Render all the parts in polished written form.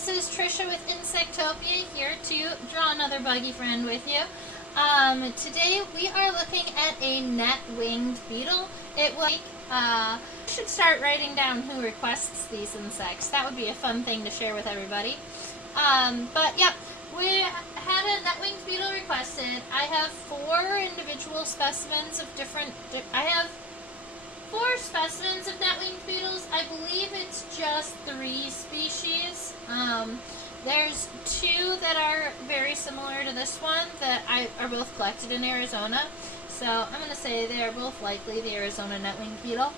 this is Trisha with Insectopia here to draw another buggy friend with you. Today we are looking at a net-winged beetle. I should start writing down who requests these insects. That would be a fun thing to share with everybody. But yep, we had a net-winged beetle requested. I have 4 individual specimens of I have 4 specimens of net-winged beetles. I believe it's just 3 species. There's 2 that are very similar to this one that are both collected in Arizona. So I'm going to say they are both likely the Arizona net-winged beetle.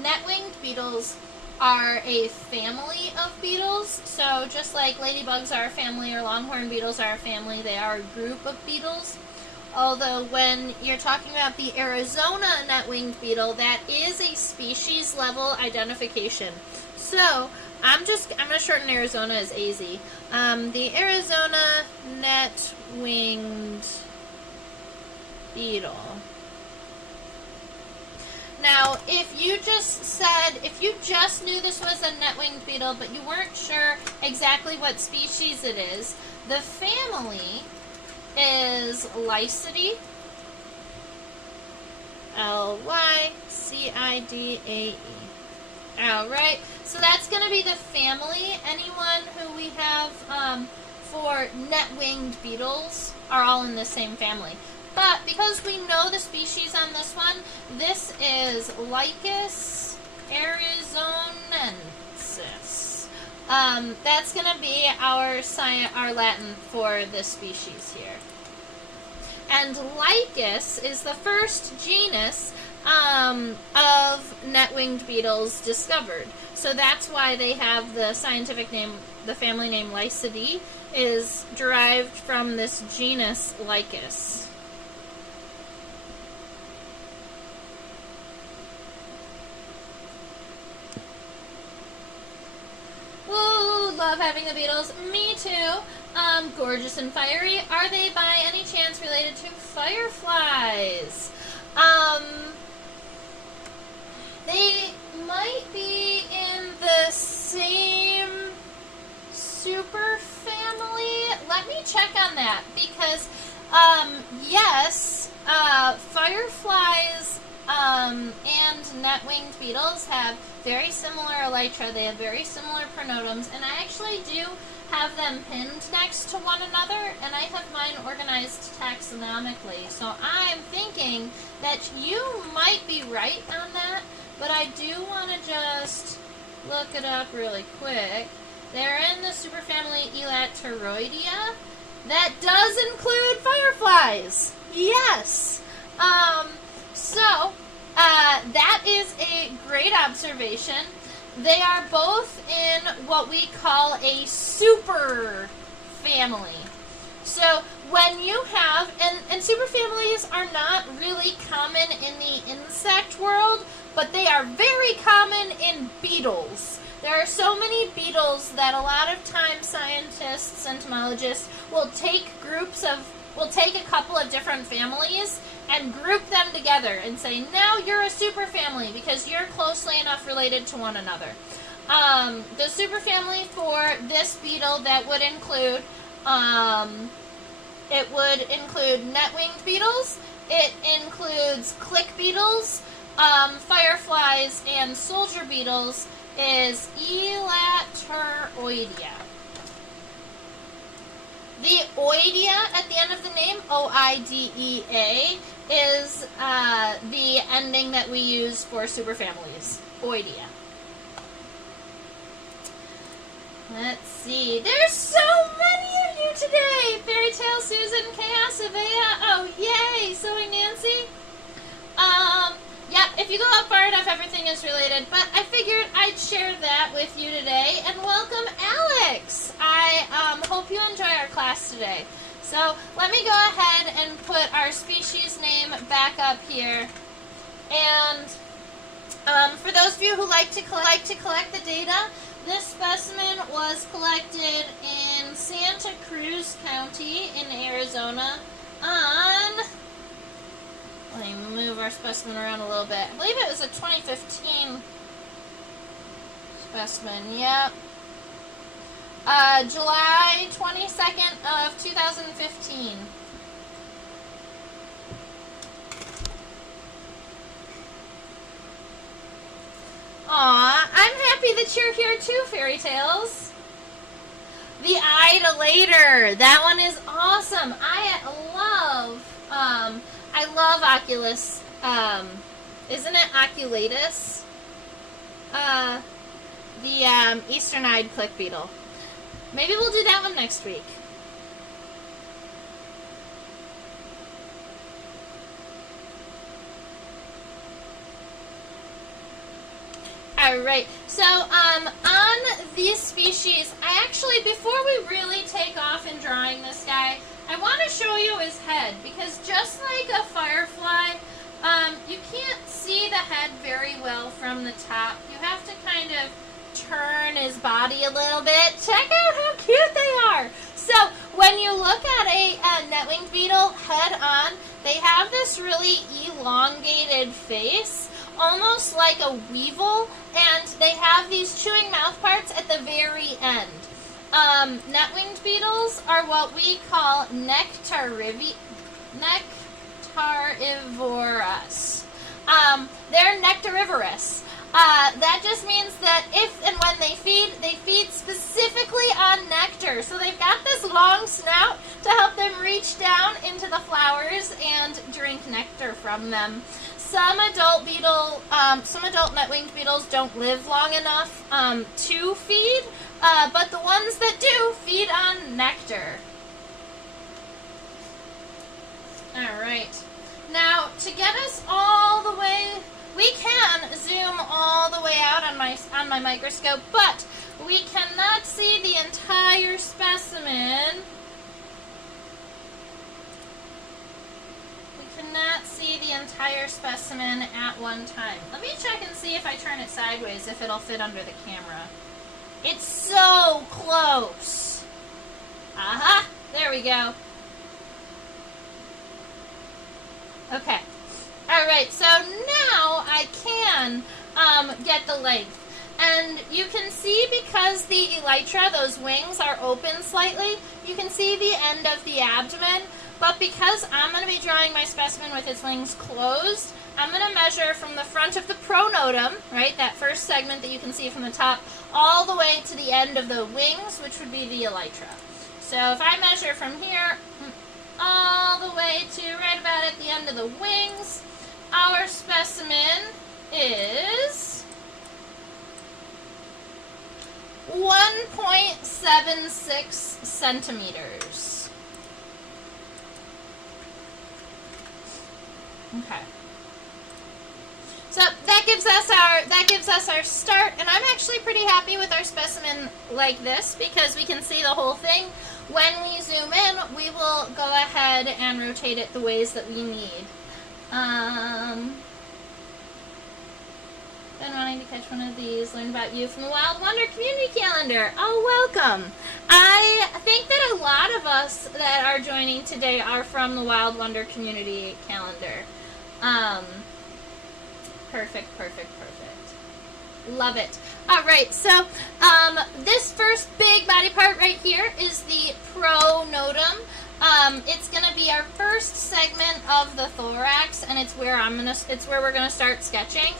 Net-winged beetles are a family of beetles. So just like ladybugs are a family or longhorn beetles are a family, they are a group of beetles. Although when you're talking about the Arizona net-winged beetle, that is a species level identification. So I'm going to shorten Arizona as AZ. The Arizona net-winged beetle. Now, if you just knew this was a net-winged beetle, but you weren't sure exactly what species it is, the family is Lycidae, Lycidae. Alright, so that's going to be the family. Anyone who we have for net-winged beetles are all in the same family. But because we know the species on this one, this is Lycus arizonensis. That's going to be our Latin for this species here. And Lycus is the first genus of net-winged beetles discovered. So that's why they have the scientific name, the family name Lycidae, is derived from this genus Lycus. Ooh, love having the beetles. Me too. Gorgeous and fiery. Are they by any chance related to fireflies? They might be in the same superfamily. Let me check on that because, yes, fireflies and net-winged beetles have very similar elytra. They have very similar pronotums, and I actually do have them pinned next to one another, and I have mine organized taxonomically. So I'm thinking that you might be right on that, but I do want to just look it up really quick. They're in the superfamily Elateroidea. That does include fireflies. Yes. That is a great observation. They are both in what we call a super family. So when you have, and superfamilies are not really common in the insect world, but they are very common in beetles. There are so many beetles that a lot of times scientists, entomologists, will take a couple of different families and group them together and say, now you're a superfamily because you're closely enough related to one another. The superfamily for this beetle that would include, net-winged beetles, it includes click beetles, fireflies, and soldier beetles is Elateroidea. The oidea at the end of the name, O-I-D-E-A, is the ending that we use for superfamilies. Oidea. Let's see. There's so many of you today! Fairy Tale, Susan, Chaos, Avea. Oh, yay! Sewing Nancy. Yep, if you go up far enough, everything is related. But I figured I'd share that with you today. And welcome, Alex! I hope you enjoy our class today. So let me go ahead and put our species name back up here. And for those of you who like to collect the data, this specimen was collected in Santa Cruz County in Arizona on Let me move our specimen around a little bit. I believe it was a 2015 specimen, yep. July 22nd of 2015. Aw, I'm happy that you're here too, Fairy Tales. The Idolator. That one is awesome. I love Oculus. Isn't it Oculatus? The eastern-eyed click beetle. Maybe we'll do that one next week. Alright, so on these species, I actually, before we really take off in drawing this guy, I want to show you his head, because just like a firefly, you can't see the head very well from the top. You have to kind of turn his body a little bit. Check out how cute they are! So, when you look at a net-winged beetle head on, they have this really elongated face, almost like a weevil, and they have these chewing mouth parts at the very end. Net-winged beetles are what we call nectarivorous. They're nectarivorous. That just means that if and when they feed specifically on nectar. So they've got this long snout to help them reach down into the flowers and drink nectar from them. Some adult net-winged beetles don't live long enough to feed, but the ones that do feed on nectar. Alright. Now, to get us all the way, we can zoom all the way out on my microscope, but we cannot see the entire specimen. Not see the entire specimen at one time. Let me check and see if I turn it sideways if it'll fit under the camera. It's so close. Aha, there we go. Okay. Alright, so now I can get the length. And you can see, because the elytra, those wings, are open slightly, you can see the end of the abdomen. But because I'm going to be drawing my specimen with its wings closed, I'm going to measure from the front of the pronotum, right, that first segment that you can see from the top, all the way to the end of the wings, which would be the elytra. So if I measure from here all the way to right about at the end of the wings, our specimen is 1.76 centimeters. Okay. So that gives us our start, and I'm actually pretty happy with our specimen like this because we can see the whole thing. When we zoom in, we will go ahead and rotate it the ways that we need. Been wanting to catch one of these. Learn about you from the Wild Wonder Community Calendar. Oh, welcome. I think that a lot of us that are joining today are from the Wild Wonder Community Calendar. Perfect. Love it. Alright, so this first big body part right here is the pronotum. It's going to be our first segment of the thorax, and it's where we're going to start sketching.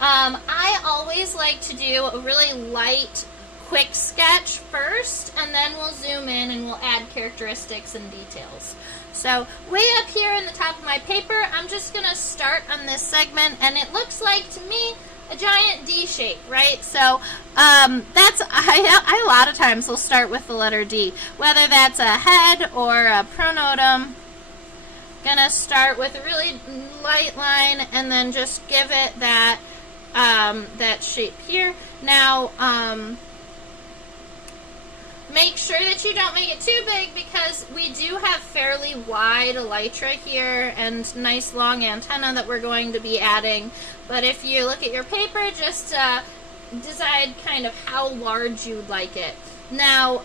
I always like to do a really light, quick sketch first, and then we'll zoom in and we'll add characteristics and details. So, way up here in the top of my paper, I'm just going to start on this segment, and it looks like, to me, a giant D shape, right? So, I a lot of times will start with the letter D, whether that's a head or a pronotum. Gonna start with a really light line, and then just give it that that shape here. Now, make sure that you don't make it too big, because we do have fairly wide elytra here and nice long antenna that we're going to be adding. But if you look at your paper, just decide kind of how large you'd like it. Now,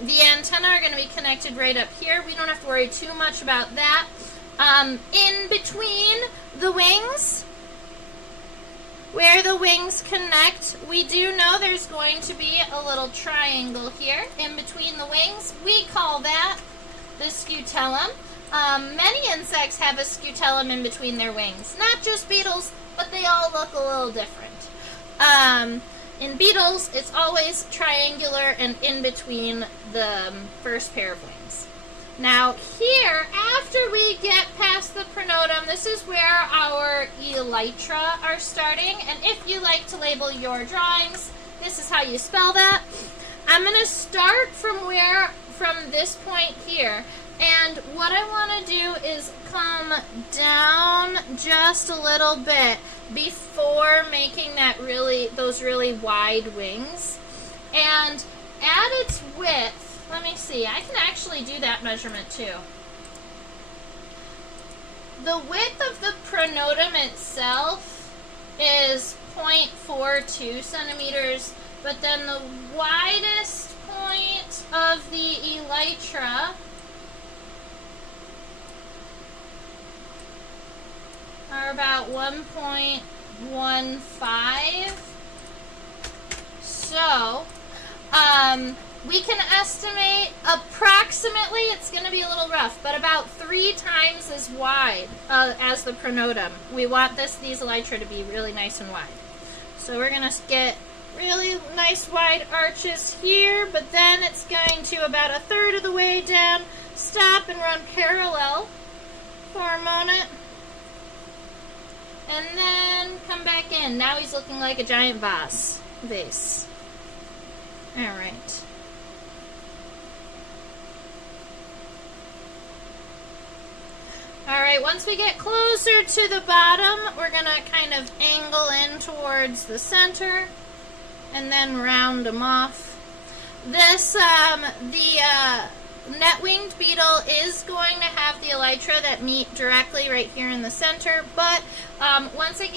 the antenna are going to be connected right up here. We don't have to worry too much about that. In between the wings, where the wings connect, we do know there's going to be a little triangle here in between the wings. We call that the scutellum. Many insects have a scutellum in between their wings. Not just beetles, but they all look a little different. In beetles, it's always triangular and in between the first pair of wings. Now here, after we get past the pronotum, this is where our elytra are starting. And if you like to label your drawings, this is how you spell that. I'm going to start from this point here. And what I want to do is come down just a little bit before making those really wide wings. And at its width, let me see, I can actually do that measurement too. The width of the pronotum itself is 0.42 centimeters, but then the widest point of the elytra are about 1.15. So, we can estimate approximately, it's going to be a little rough, but about 3 times as wide as the pronotum. We want these elytra to be really nice and wide. So we're going to get really nice wide arches here, but then it's going to about 1/3 of the way down, stop and run parallel for a moment. And then come back in. Now he's looking like a giant vase. Alright. Alright, once we get closer to the bottom, we're going to kind of angle in towards the center and then round them off. This, net-winged beetle is going to have the elytra that meet directly right here in the center, but once they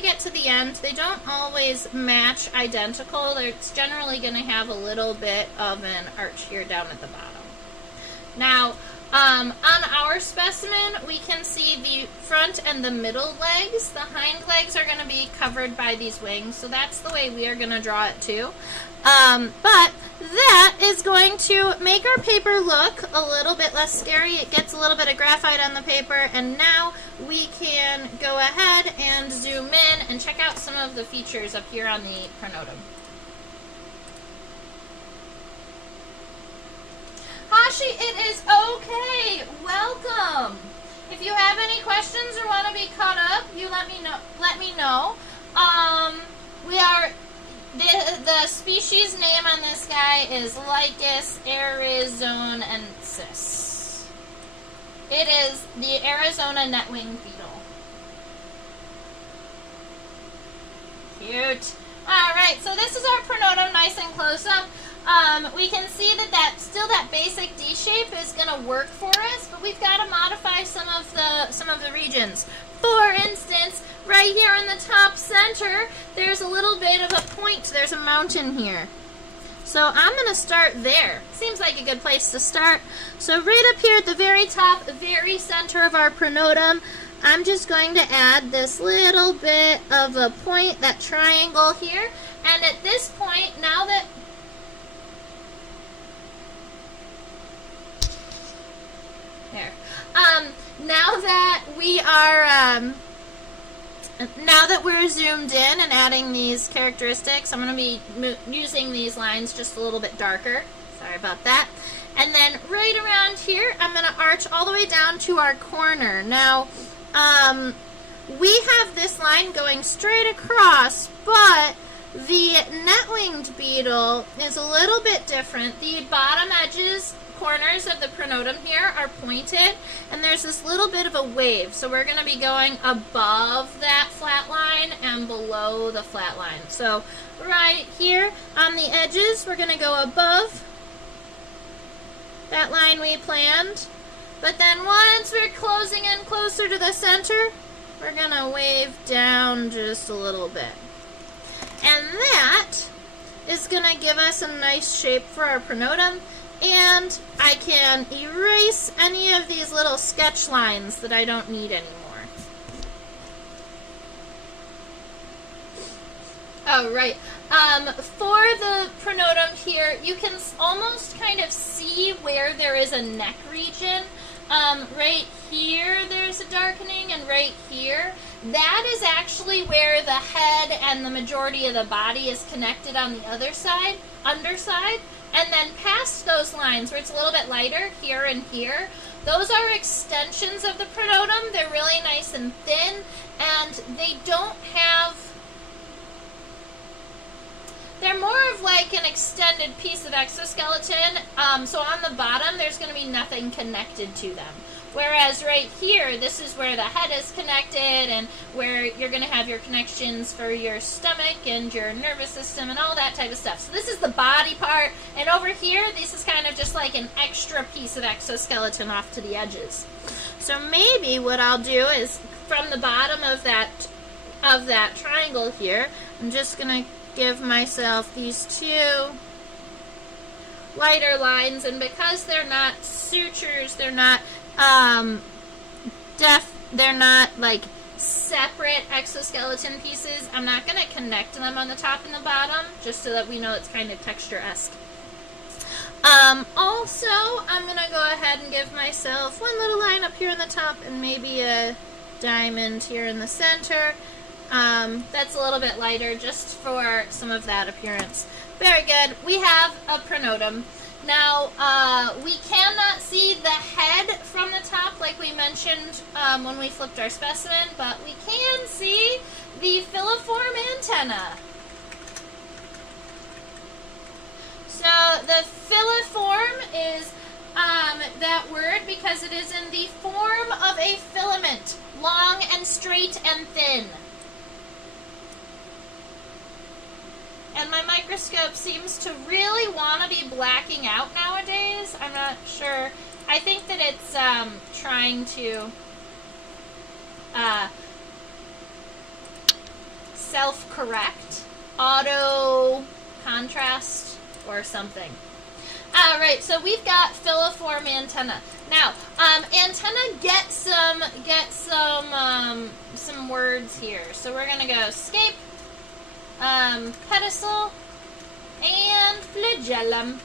get to the end, they don't always match identical. It's generally going to have a little bit of an arch here down at the bottom. Now, on our specimen, we can see the front and the middle legs. The hind legs are going to be covered by these wings, so that's the way we are going to draw it too. But that is going to make our paper look a little bit less scary. It gets a little bit of graphite on the paper, and now we can go ahead and zoom in and check out some of the features up here on the pronotum. Hashi, it is okay. Welcome. If you have any questions or want to be caught up, you let me know. The species name on this guy is Lycus arizonensis. It is the Arizona net-winged beetle. Cute. Alright, so this is our pronotum nice and close up. We can see that basic D shape is going to work for us, but we've got to modify some of the regions. For instance, right here in the top center, there's a little bit of a point. There's a mountain here. So I'm going to start there. Seems like a good place to start. So right up here at the very top, very center of our pronotum, I'm just going to add this little bit of a point, that triangle here. And at this point, now that now that we're zoomed in and adding these characteristics, I'm going to be using these lines just a little bit darker. Sorry about that. And then right around here, I'm going to arch all the way down to our corner. Now, we have this line going straight across, but the net-winged beetle is a little bit different. The bottom corners of the pronotum here are pointed, and there's this little bit of a wave. So we're going to be going above that flat line and below the flat line. So right here on the edges, we're going to go above that line we planned. But then once we're closing in closer to the center, we're going to wave down just a little bit. And that is going to give us a nice shape for our pronotum. And I can erase any of these little sketch lines that I don't need anymore. Oh, right. For the pronotum here, you can almost kind of see where there is a neck region. Right here, there's a darkening, and right here, that is actually where the head and the majority of the body is connected on the other side, underside. And then past those lines, where it's a little bit lighter, here and here, those are extensions of the pronotum. They're really nice and thin, and they don't have... They're more of like an extended piece of exoskeleton, so on the bottom there's going to be nothing connected to them. Whereas right here, this is where the head is connected and where you're going to have your connections for your stomach and your nervous system and all that type of stuff. So this is the body part, and over here, this is kind of just like an extra piece of exoskeleton off to the edges. So maybe what I'll do is from the bottom of that triangle here, I'm just going to give myself these two lighter lines, and because they're not sutures, they're not they're not like separate exoskeleton pieces, I'm not going to connect them on the top and the bottom, just so that we know it's kind of texture-esque. Also, I'm going to go ahead and give myself one little line up here on the top and maybe a diamond here in the center. That's a little bit lighter just for some of that appearance. Very good. We have a pronotum. Now, we cannot see the head from the top like we mentioned when we flipped our specimen, but we can see the filiform antenna. So the filiform is that word because it is in the form of a filament, long and straight and thin. And my microscope seems to really want to be blacking out nowadays. I'm not sure. I think that it's trying to self-correct, auto contrast, or something. Alright, so we've got filiform antenna. Now, antenna get some words here. So we're gonna go scape, pedicel, and flagellum.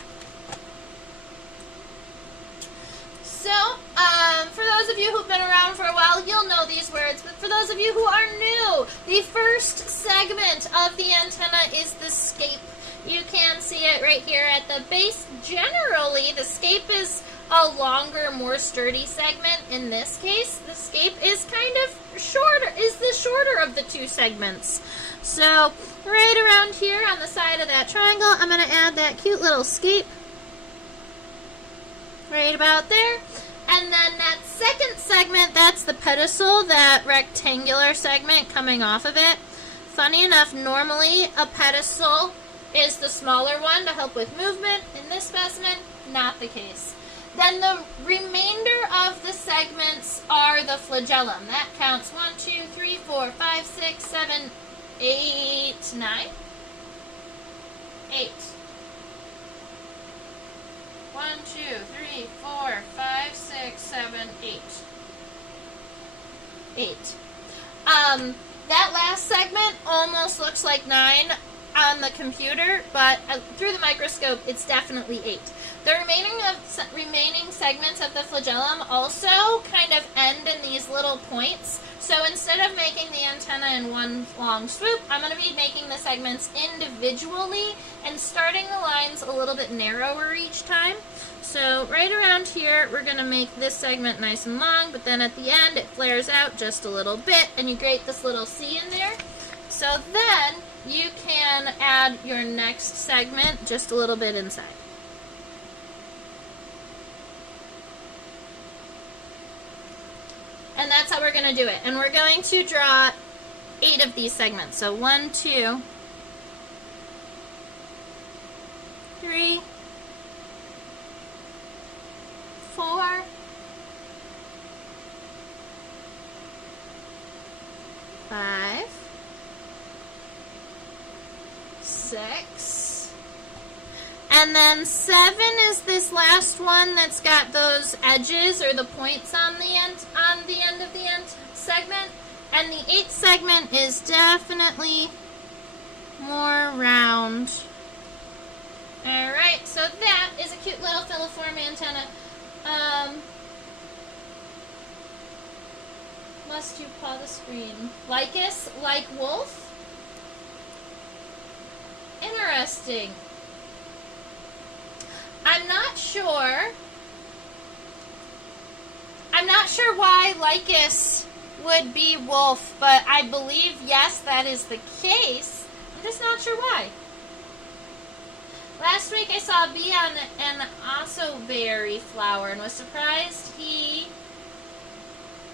So, for those of you who've been around for a while, you'll know these words, but for those of you who are new, the first segment of the antenna is the scape. You can see it right here at the base. Generally, the scape is a longer, more sturdy segment. In this case, the scape is kind of shorter, is the shorter of the two segments. So, right around here on the side of that triangle, I'm going to add that cute little scape. Right about there. And then that second segment, that's the pedicel, that rectangular segment coming off of it. Funny enough, normally a pedicel is the smaller one to help with movement. In this specimen, not the case. Then the remainder of the segments are the flagellum. That counts 1, 2, 3, 4, 5, 6, 7, 8, 9. 8. 1, 2, 3, 4, 5, 6, 7, 8. 8. That last segment almost looks like 9 on the computer, but through the microscope, it's definitely 8. The remaining segments of the flagellum also kind of end in these little points. So instead of making the antenna in one long swoop, I'm going to be making the segments individually and starting the lines a little bit narrower each time. So right around here, we're going to make this segment nice and long, but then at the end, it flares out just a little bit, and you create this little C in there. So then you can add your next segment just a little bit inside. And that's how we're going to do it. And we're going to draw 8 of these segments. So 1, 2, 3, 4, 5, 6, and then 7 is this last one that's got those edges or the points on the end of the end segment. And the 8th segment is definitely more round. Alright, so that is a cute little filiform antenna. Must you paw the screen? Lycus, like wolf? Interesting. I'm not sure why Lycus would be wolf, but I believe, yes, that is the case. I'm just not sure why. Last week I saw a bee on an ossoberry flower and was surprised he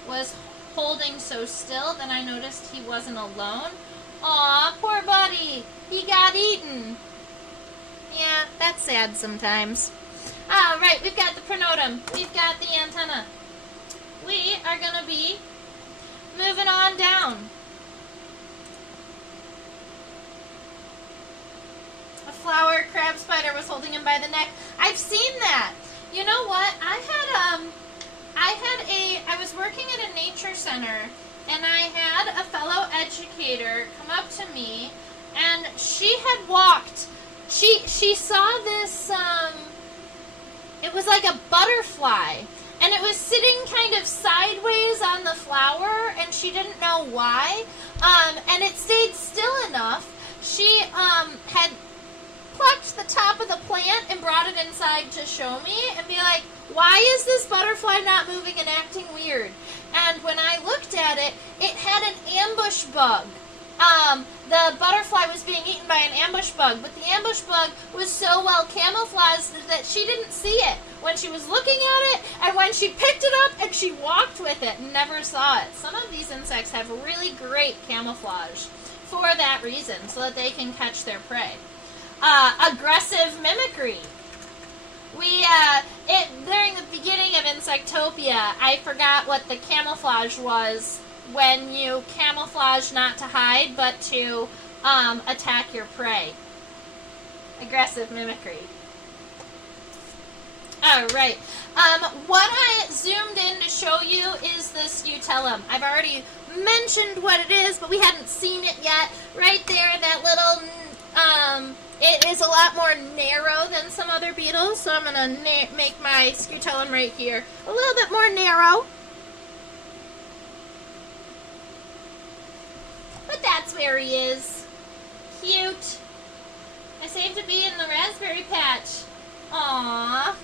was holding so still. Then I noticed he wasn't alone. Aw, poor buddy. He got eaten. Yeah, that's sad sometimes. Alright, we've got the pronotum. We've got the antenna. We are going to be moving on down. A flower crab spider was holding him by the neck. I've seen that. You know what? I was working at a nature center, and I had a fellow educator come up to me, and she had walked. She saw this, it was like a butterfly, and it was sitting kind of sideways on the flower, and she didn't know why, and it stayed still enough. She had plucked the top of the plant and brought it inside to show me and be like, why is this butterfly not moving and acting weird? And when I looked at it, it had an ambush bug. The butterfly was being eaten by an ambush bug, but the ambush bug was so well camouflaged that she didn't see it when she was looking at it, and when she picked it up and she walked with it and never saw it. Some of these insects have really great camouflage for that reason, so that they can catch their prey. Aggressive mimicry. During the beginning of Insectopia, I forgot what the camouflage was when you camouflage not to hide, but to attack your prey. Aggressive mimicry. Alright. What I zoomed in to show you is the scutellum. I've already mentioned what it is, but we hadn't seen it yet. Right there, that little, it is a lot more narrow than some other beetles, so I'm going to make my scutellum right here a little bit more narrow. But that's where he is. Cute. I saved a bee in the raspberry patch. Aww.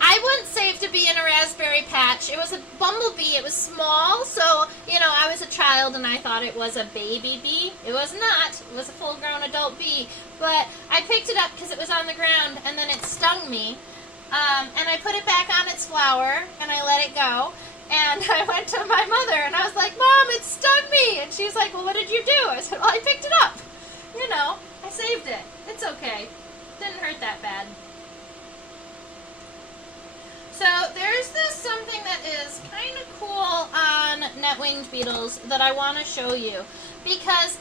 I once saved a bee in a raspberry patch. It was a bumblebee. It was small, so, you know, I was a child and I thought it was a baby bee. It was not. It was a full-grown adult bee. But I picked it up because it was on the ground, and then it stung me. And I put it back on its flower, and I let it go. And I went to my mother, and I was like, Mom, it stung me! And she's like, well, what did you do? I said, well, I picked it up. You know, I saved it. It's okay. Didn't hurt that bad. So there's something that is kind of cool on net-winged beetles that I want to show you. Because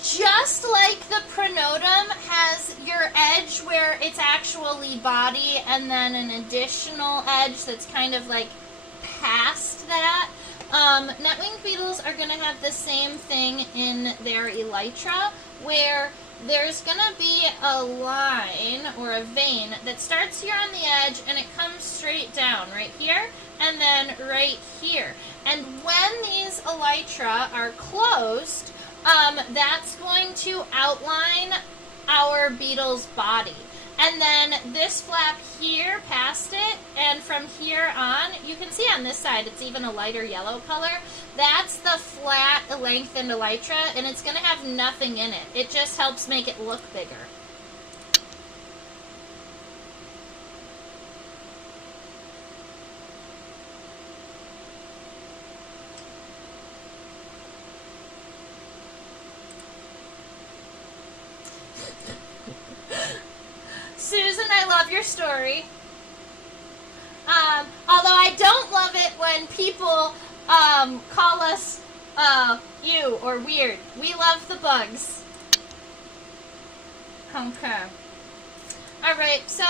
just like the pronotum has your edge where it's actually body and then an additional edge that's kind of like past that, net-winged beetles are going to have the same thing in their elytra, where there's going to be a line or a vein that starts here on the edge and it comes straight down right here and then right here. And when these elytra are closed, that's going to outline our beetle's body. And then this flap here past it, and from here on, you can see on this side it's even a lighter yellow color. That's the flat, lengthened elytra, and it's going to have nothing in it. It just helps make it look bigger. Susan, I love your story. Although I don't love it when people call us you or weird. We love the bugs. Okay. Alright, so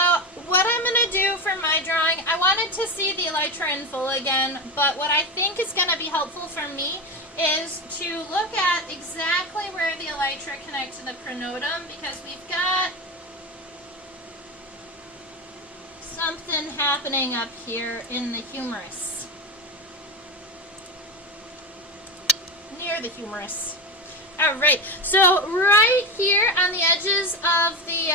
what I'm going to do for my drawing, I wanted to see the elytra in full again, but what I think is going to be helpful for me is to look at exactly where the elytra connect to the pronotum, because we've got something happening up here in the humerus, near the humerus. All right, so right here on the edges of the,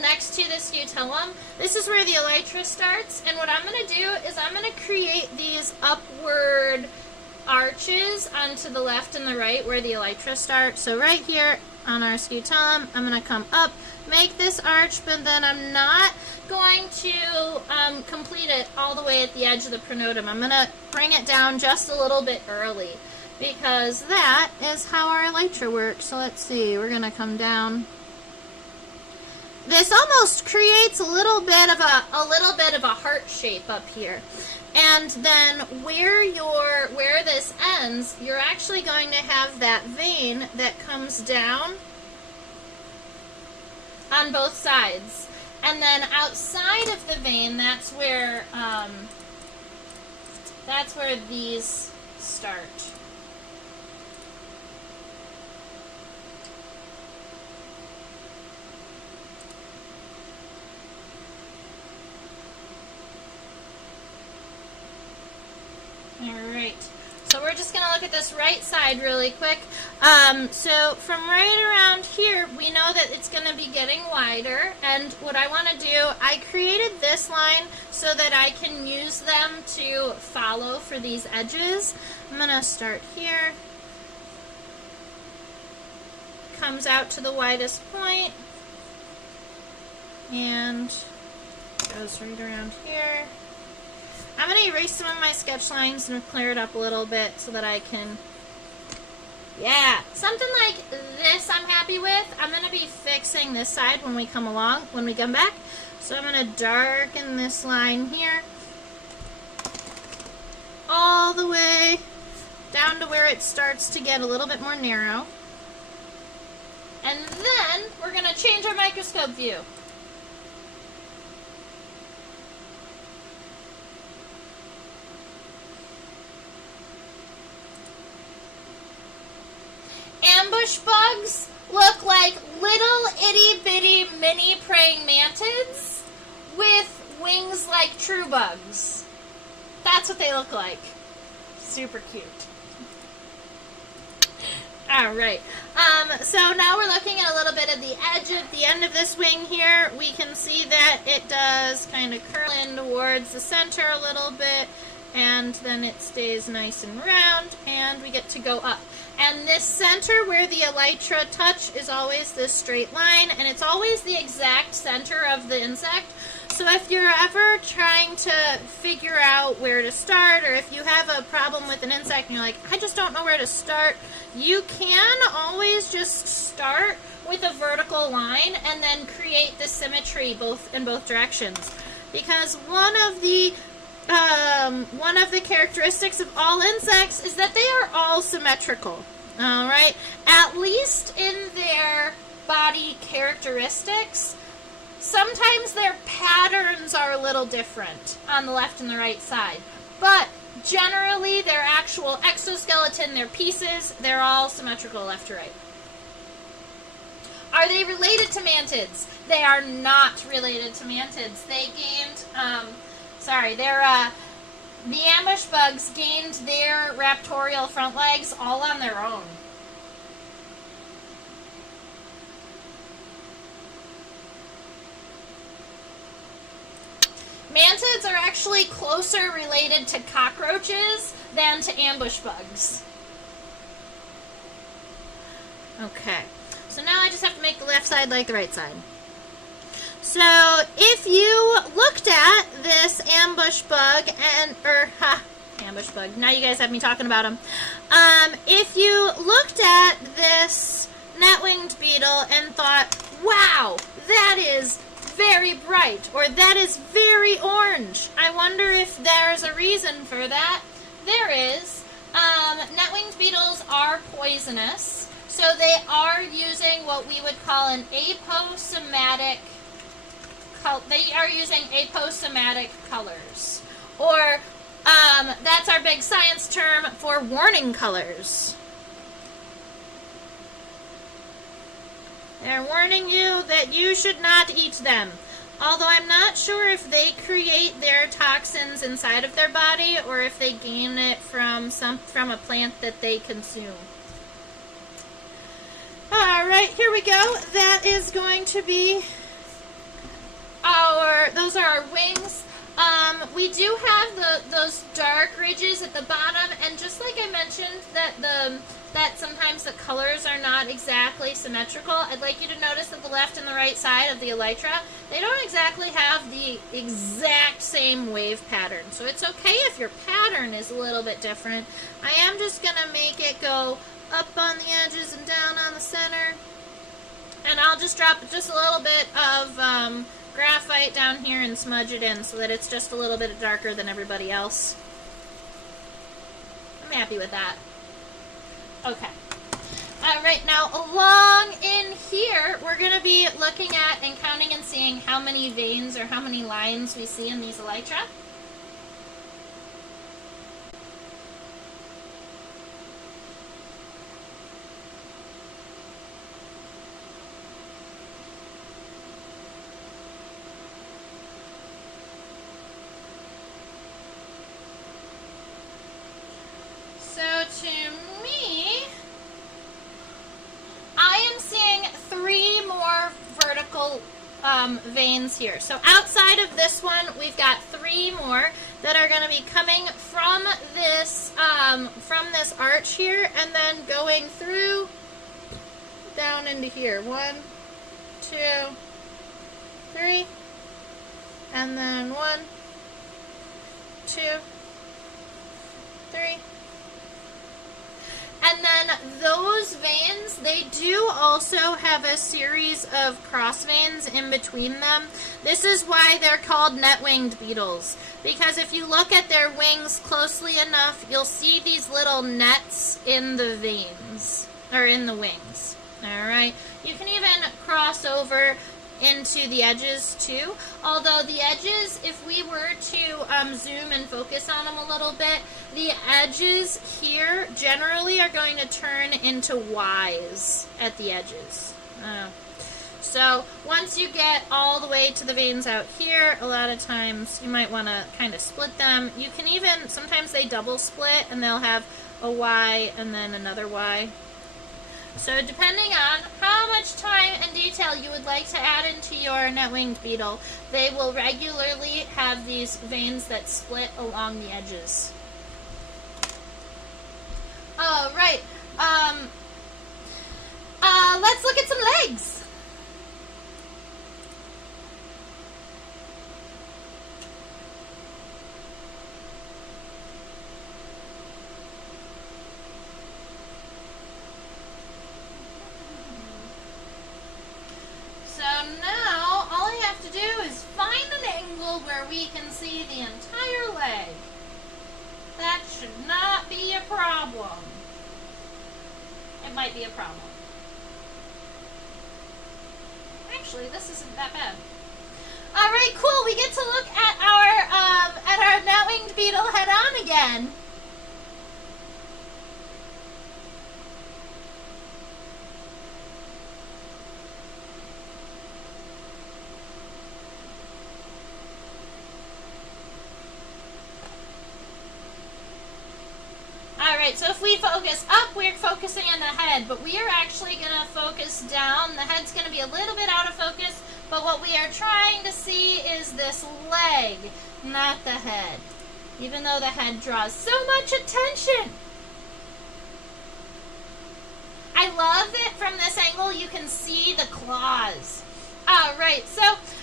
next to the scutellum, this is where the elytra starts, and what I'm going to do is I'm going to create these upward arches onto the left and the right where the elytra start. So right here on our scutellum, I'm going to come up, make this arch, but then I'm not going to complete it all the way at the edge of the pronotum. I'm going to bring it down just a little bit early, because that is how our elytra works. So let's see, we're going to come down. This almost creates a little bit of a heart shape up here. And then where this ends, you're actually going to have that vein that comes down on both sides. And then outside of the vein, that's where these start. Alright, so we're just going to look at this right side really quick. So from right around here, we know that it's going to be getting wider, and what I want to do, I created this line so that I can use them to follow for these edges. I'm going to start here, comes out to the widest point, and goes right around here. I'm going to erase some of my sketch lines and clear it up a little bit so that I can, yeah, something like this I'm happy with. I'm going to be fixing this side when we come back. So I'm going to darken this line here all the way down to where it starts to get a little bit more narrow. And then we're going to change our microscope view. Ambush bugs look like little itty bitty mini praying mantids with wings like true bugs. That's what they look like. Super cute. Alright, so now we're looking at a little bit of the edge of the end of this wing here. We can see that it does kind of curl in towards the center a little bit, and then it stays nice and round, and we get to go up. And this center where the elytra touch is always this straight line, and it's always the exact center of the insect. So if you're ever trying to figure out where to start, or if you have a problem with an insect and you're like, I just don't know where to start, you can always just start with a vertical line and then create the symmetry in both directions. Because one of the characteristics of all insects is that they are all symmetrical. All right, at least in their body characteristics. Sometimes their patterns are a little different on the left and the right side, but generally their actual exoskeleton, their pieces, they're all symmetrical left to right. Are they related to mantids? They are not related to mantids. They gained, the ambush bugs gained their raptorial front legs all on their own. Mantids are actually closer related to cockroaches than to ambush bugs. Okay, so now I just have to make the left side like the right side. So if you looked at this ambush bug ambush bug, now you guys have me talking about them. If you looked at this net-winged beetle and thought, wow, that is very bright, or that is very orange, I wonder if there's a reason for that. There is. Net-winged beetles are poisonous, so they are using what we would call an aposematic. They are using aposematic colors, or That's our big science term for warning colors. They're warning you that you should not eat them. Although I'm not sure if they create their toxins inside of their body or if they gain it from a plant that they consume. Alright, here we go. That is going to be those are our wings. We do have those dark ridges at the bottom, and just like I mentioned that sometimes the colors are not exactly symmetrical, I'd like you to notice that the left and the right side of the elytra, they don't exactly have the exact same wave pattern. So it's okay if your pattern is a little bit different. I am just going to make it go up on the edges and down on the center. And I'll just drop just a little bit of graphite down here and smudge it in so that it's just a little bit darker than everybody else. I'm happy with that. Okay. Alright, now along in here, we're going to be looking at and counting and seeing how many veins or how many lines we see in these elytra. So to me, I am seeing 3 more vertical veins here. So outside of this one, we've got 3 more that are going to be coming from this arch here and then going through down into here. 1, 2, 3, and then 1, 2, 3. And then those veins, they do also have a series of cross veins in between them. This is why they're called net-winged beetles. Because if you look at their wings closely enough, you'll see these little nets in the veins, or in the wings. Alright? You can even cross over into the edges too. Although the edges, if we were to zoom and focus on them a little bit, the edges here generally are going to turn into Ys at the edges. So once you get all the way to the veins out here, a lot of times you might want to kind of split them. You can even, sometimes they double split and they'll have a Y and then another Y. So depending on how much time and detail you would like to add into your net-winged beetle, they will regularly have these veins that split along the edges. Alright, let's look at some legs. So now, all I have to do is find an angle where we can see the entire leg. That should not be a problem. It might be a problem. Actually, this isn't that bad. Alright, cool. We get to look at our net-winged beetle head on again. Alright, so if we focus up, we're focusing on the head, but we are actually going to focus down. The head's going to be a little bit out of focus, but what we are trying to see is this leg, not the head, even though the head draws so much attention. I love it from this angle. You can see the claws. Alright, so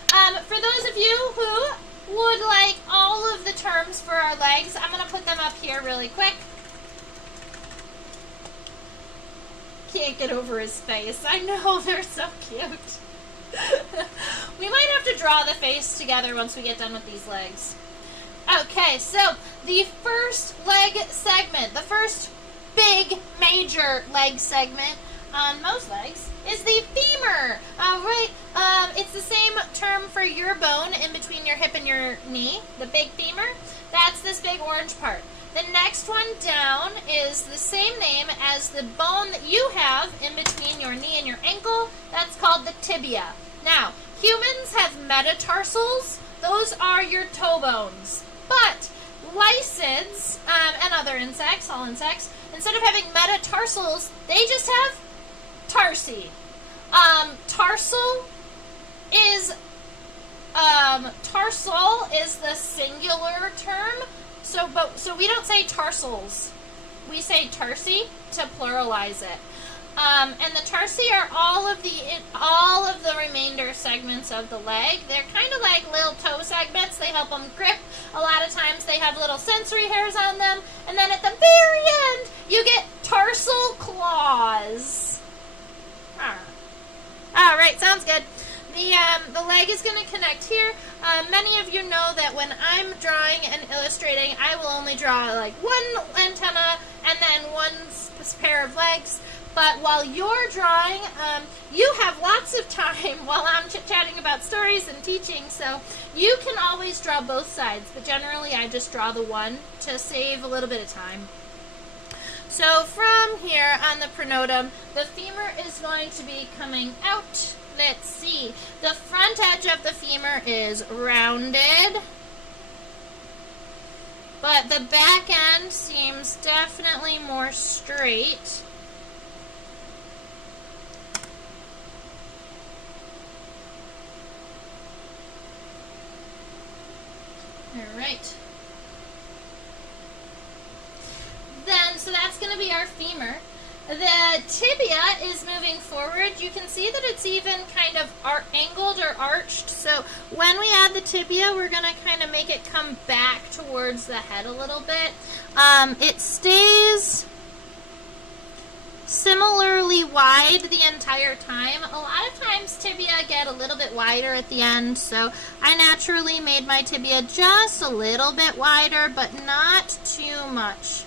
for those of you who would like all of the terms for our legs, I'm going to put them up here really quick. Can't get over his face. I know, they're so cute. We might have to draw the face together once we get done with these legs. Okay, so the first leg segment, the first big major leg segment on most legs is the femur. All right, it's the same term for your bone in between your hip and your knee, the big femur. That's this big orange part. The next one down is the same name as the bone that you have in between your knee and your ankle. That's called the tibia. Now, humans have metatarsals. Those are your toe bones. But lice and other insects, all insects, instead of having metatarsals, they just have tarsi. Tarsal is the singular term. So we don't say tarsals. We say tarsi to pluralize it. And the tarsi are all of the remainder segments of the leg. They're kind of like little toe segments. They help them grip. A lot of times they have little sensory hairs on them. And then at the very end, you get tarsal claws. All right, sounds good. The leg is going to connect here. Many of you know that when I'm drawing and illustrating, I will only draw like one antenna and then one pair of legs. But while you're drawing, you have lots of time while I'm chit-chatting about stories and teaching, so you can always draw both sides. But generally, I just draw the one to save a little bit of time. So from here on the pronotum, the femur is going to be coming out. Let's see. The front edge of the femur is rounded, but the back end seems definitely more straight. All right. So that's going to be our femur. The tibia is moving forward. You can see that it's even kind of angled or arched. So when we add the tibia, we're going to kind of make it come back towards the head a little bit. It stays similarly wide the entire time. A lot of times tibia get a little bit wider at the end, so I naturally made my tibia just a little bit wider, but not too much.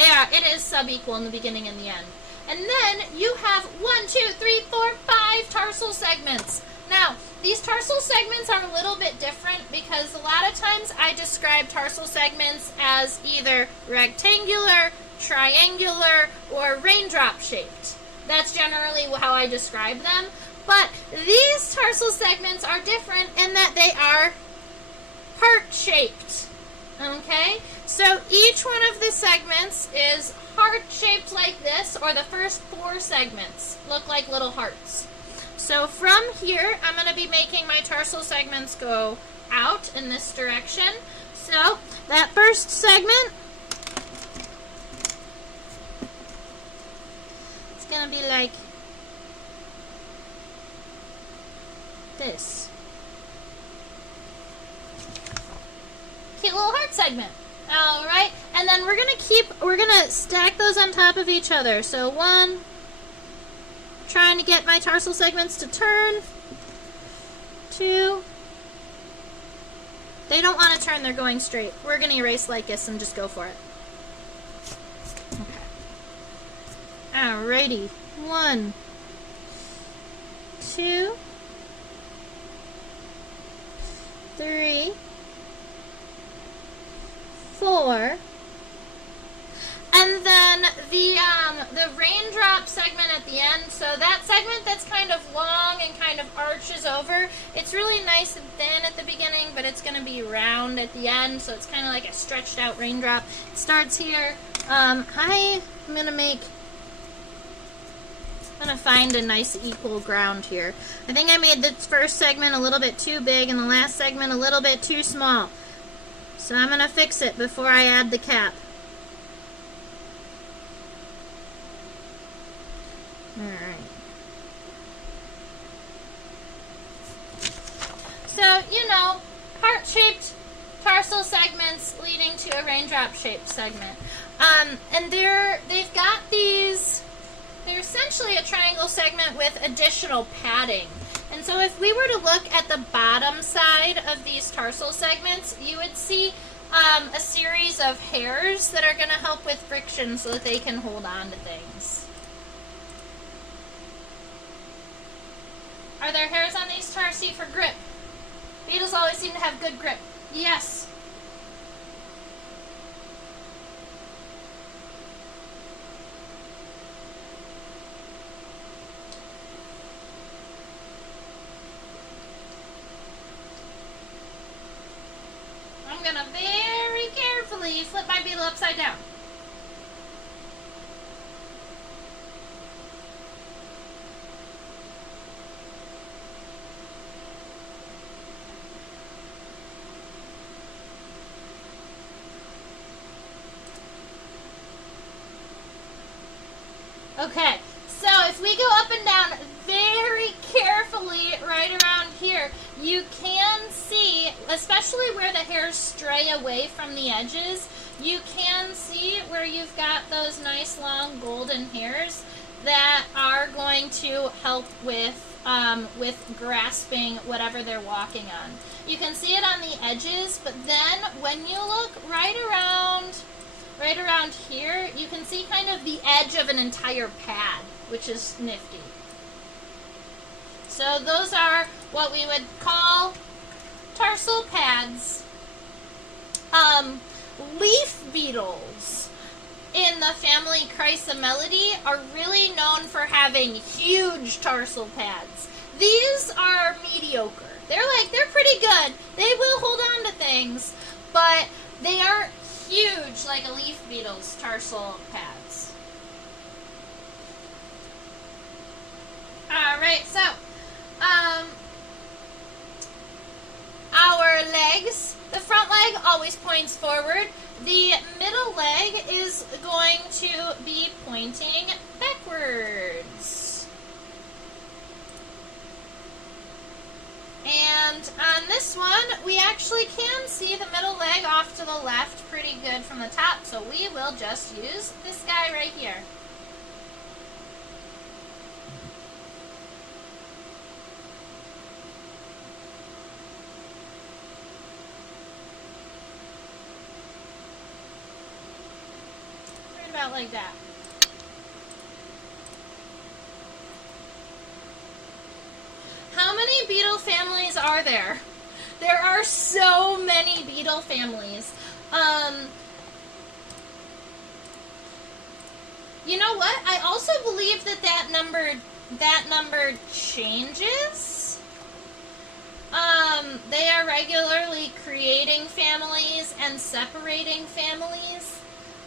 It is sub-equal in the beginning and the end. And then you have 5 tarsal segments. Now, these tarsal segments are a little bit different because a lot of times I describe tarsal segments as either rectangular, triangular, or raindrop shaped. That's generally how I describe them. But these tarsal segments are different in that they are heart-shaped. Okay? So each one of the segments is heart-shaped like this, or the first 4 segments look like little hearts. So from here, I'm going to be making my tarsal segments go out in this direction. So that first segment, it's going to be like this. Cute little heart segment. All right, and then we're gonna stack those on top of each other. So 1, trying to get my tarsal segments to turn. 2, they don't want to turn, they're going straight. We're gonna erase like this and just go for it. Okay. Alrighty, 1, 2, 3, 4, and then the raindrop segment at the end. So that segment that's kind of long and kind of arches over, it's really nice and thin at the beginning, but it's going to be round at the end, so it's kind of like a stretched out raindrop. It starts here. I'm going to find a nice equal ground here. I think I made the first segment a little bit too big and the last segment a little bit too small. So I'm going to fix it before I add the cap. Alright. So, heart-shaped tarsal segments leading to a raindrop-shaped segment. And they've got these, they're essentially a triangle segment with additional padding. And so if we were to look at the bottom side of these tarsal segments, you would see a series of hairs that are going to help with friction so that they can hold on to things. Are there hairs on these tarsi for grip? Beetles always seem to have good grip. Yes. I'm gonna very carefully flip my beetle upside down. Okay, so if we go up and down very carefully right around here, you can see, especially where the hairs stray away from the edges, you can see where you've got those nice long golden hairs that are going to help with grasping whatever they're walking on. You can see it on the edges, but then when you look right around here, you can see kind of the edge of an entire pad, which is nifty. So those are what we would call tarsal pads. Leaf beetles in the family Chrysomelidae are really known for having huge tarsal pads. These are mediocre. They're pretty good. They will hold on to things, but they aren't huge like a leaf beetle's tarsal pads. Alright, so our legs, the front leg always points forward. The middle leg is going to be pointing backwards. And on this one, we actually can see the middle leg off to the left pretty good from the top, so we will just use this guy right here. Right about like that. How many beetle families are there? There are so many beetle families. You know what? I also believe that number changes. They are regularly creating families and separating families.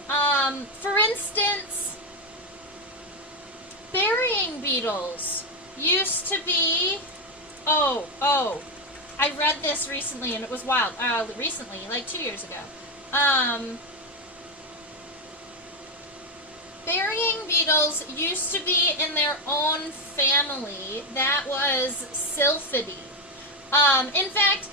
For instance, burying beetles used to be... I read this recently and it was wild. Recently, like 2 years ago. Burying beetles used to be in their own family that was Sylphidae. In fact,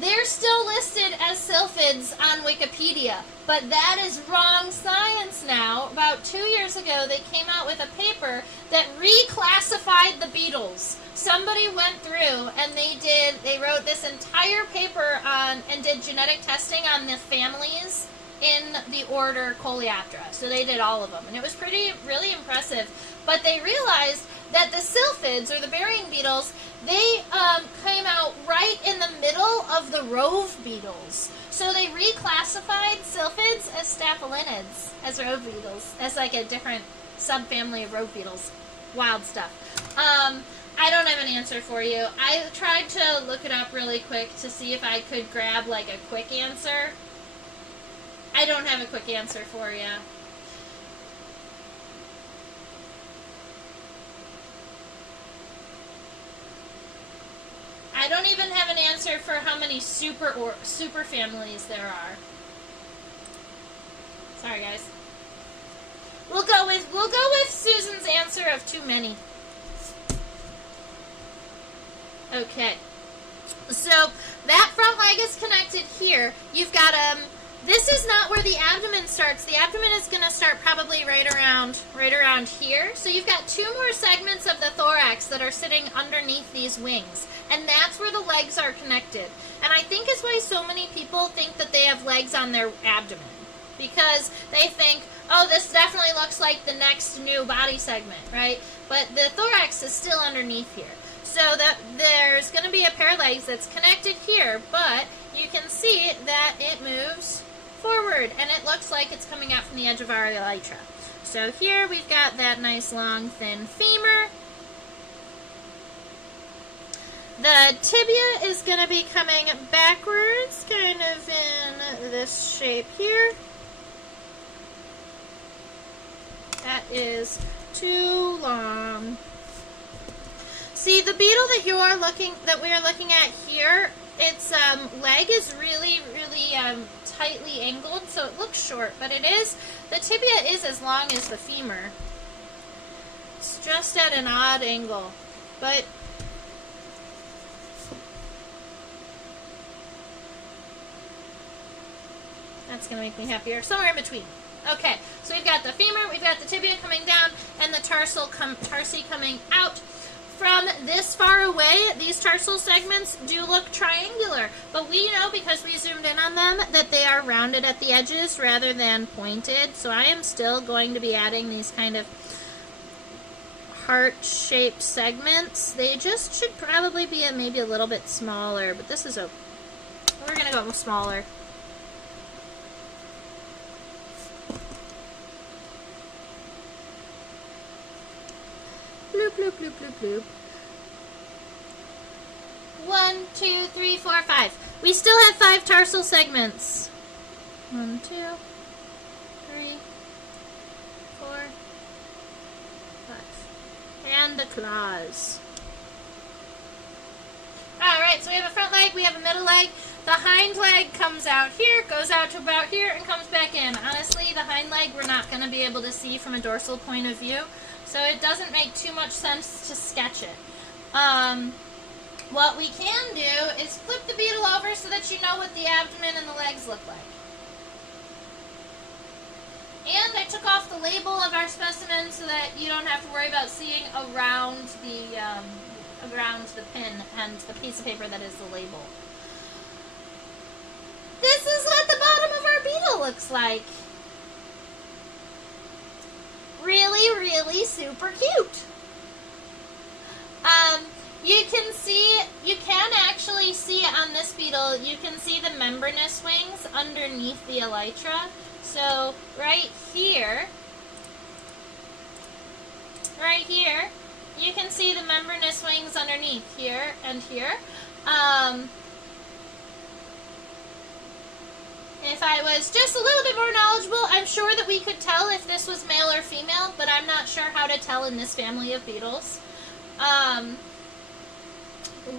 they're still listed as sylphids on Wikipedia, but that is wrong science now. About 2 years ago, they came out with a paper that reclassified the beetles. Somebody went through and they wrote this entire paper on and did genetic testing on the families in the order Coleoptera. So they did all of them, and it was really impressive. But they realized that the sylphids, or the burying beetles, they came out right in the middle of the rove beetles. So they reclassified sylphids as staphylinids, as rove beetles, as like a different subfamily of rove beetles. Wild stuff. I don't have an answer for you. I tried to look it up really quick to see if I could grab like a quick answer. I don't have a quick answer for you. I don't even have an answer for how many super families there are. Sorry, guys. We'll go with Susan's answer of too many. Okay. So that front leg is connected here. You've got this is not where the abdomen starts. The abdomen is going to start probably right around here. So you've got two more segments of the thorax that are sitting underneath these wings. And that's where the legs are connected. And I think is why so many people think that they have legs on their abdomen. Because they think, oh, this definitely looks like the next new body segment, right? But the thorax is still underneath here. So that there's going to be a pair of legs that's connected here, but you can see that it moves forward, and it looks like it's coming out from the edge of our elytra. So here we've got that nice long thin femur. The tibia is going to be coming backwards, kind of in this shape here. That is too long. See, the beetle that we are looking at here, its leg is really tightly angled, so it looks short, but the tibia is as long as the femur. It's just at an odd angle, but that's going to make me happier. Somewhere in between. Okay, so we've got the femur, we've got the tibia coming down, and the tarsi coming out. From this far away, these tarsal segments do look triangular, but we know, because we zoomed in on them, that they are rounded at the edges rather than pointed. So I am still going to be adding these kind of heart-shaped segments. They just should probably be maybe a little bit smaller, but this is we're going to go smaller. Bloop, bloop, bloop, bloop, bloop. 1, 2, 3, 4, 5. We still have 5 tarsal segments. 1, 2, 3, 4, 5. And the claws. Alright, so we have a front leg, we have a middle leg. The hind leg comes out here, goes out to about here, and comes back in. Honestly, the hind leg we're not going to be able to see from a dorsal point of view, so it doesn't make too much sense to sketch it. What we can do is flip the beetle over so that you know what the abdomen and the legs look like. And I took off the label of our specimen so that you don't have to worry about seeing around the pin and the piece of paper that is the label. This is what the bottom of our beetle looks like. Really super cute. You can actually see on this beetle, you can see the membranous wings underneath the elytra. So right here, you can see the membranous wings underneath here and here. If I was just a little bit more knowledgeable, I'm sure that we could tell if this was male or female, but I'm not sure how to tell in this family of beetles.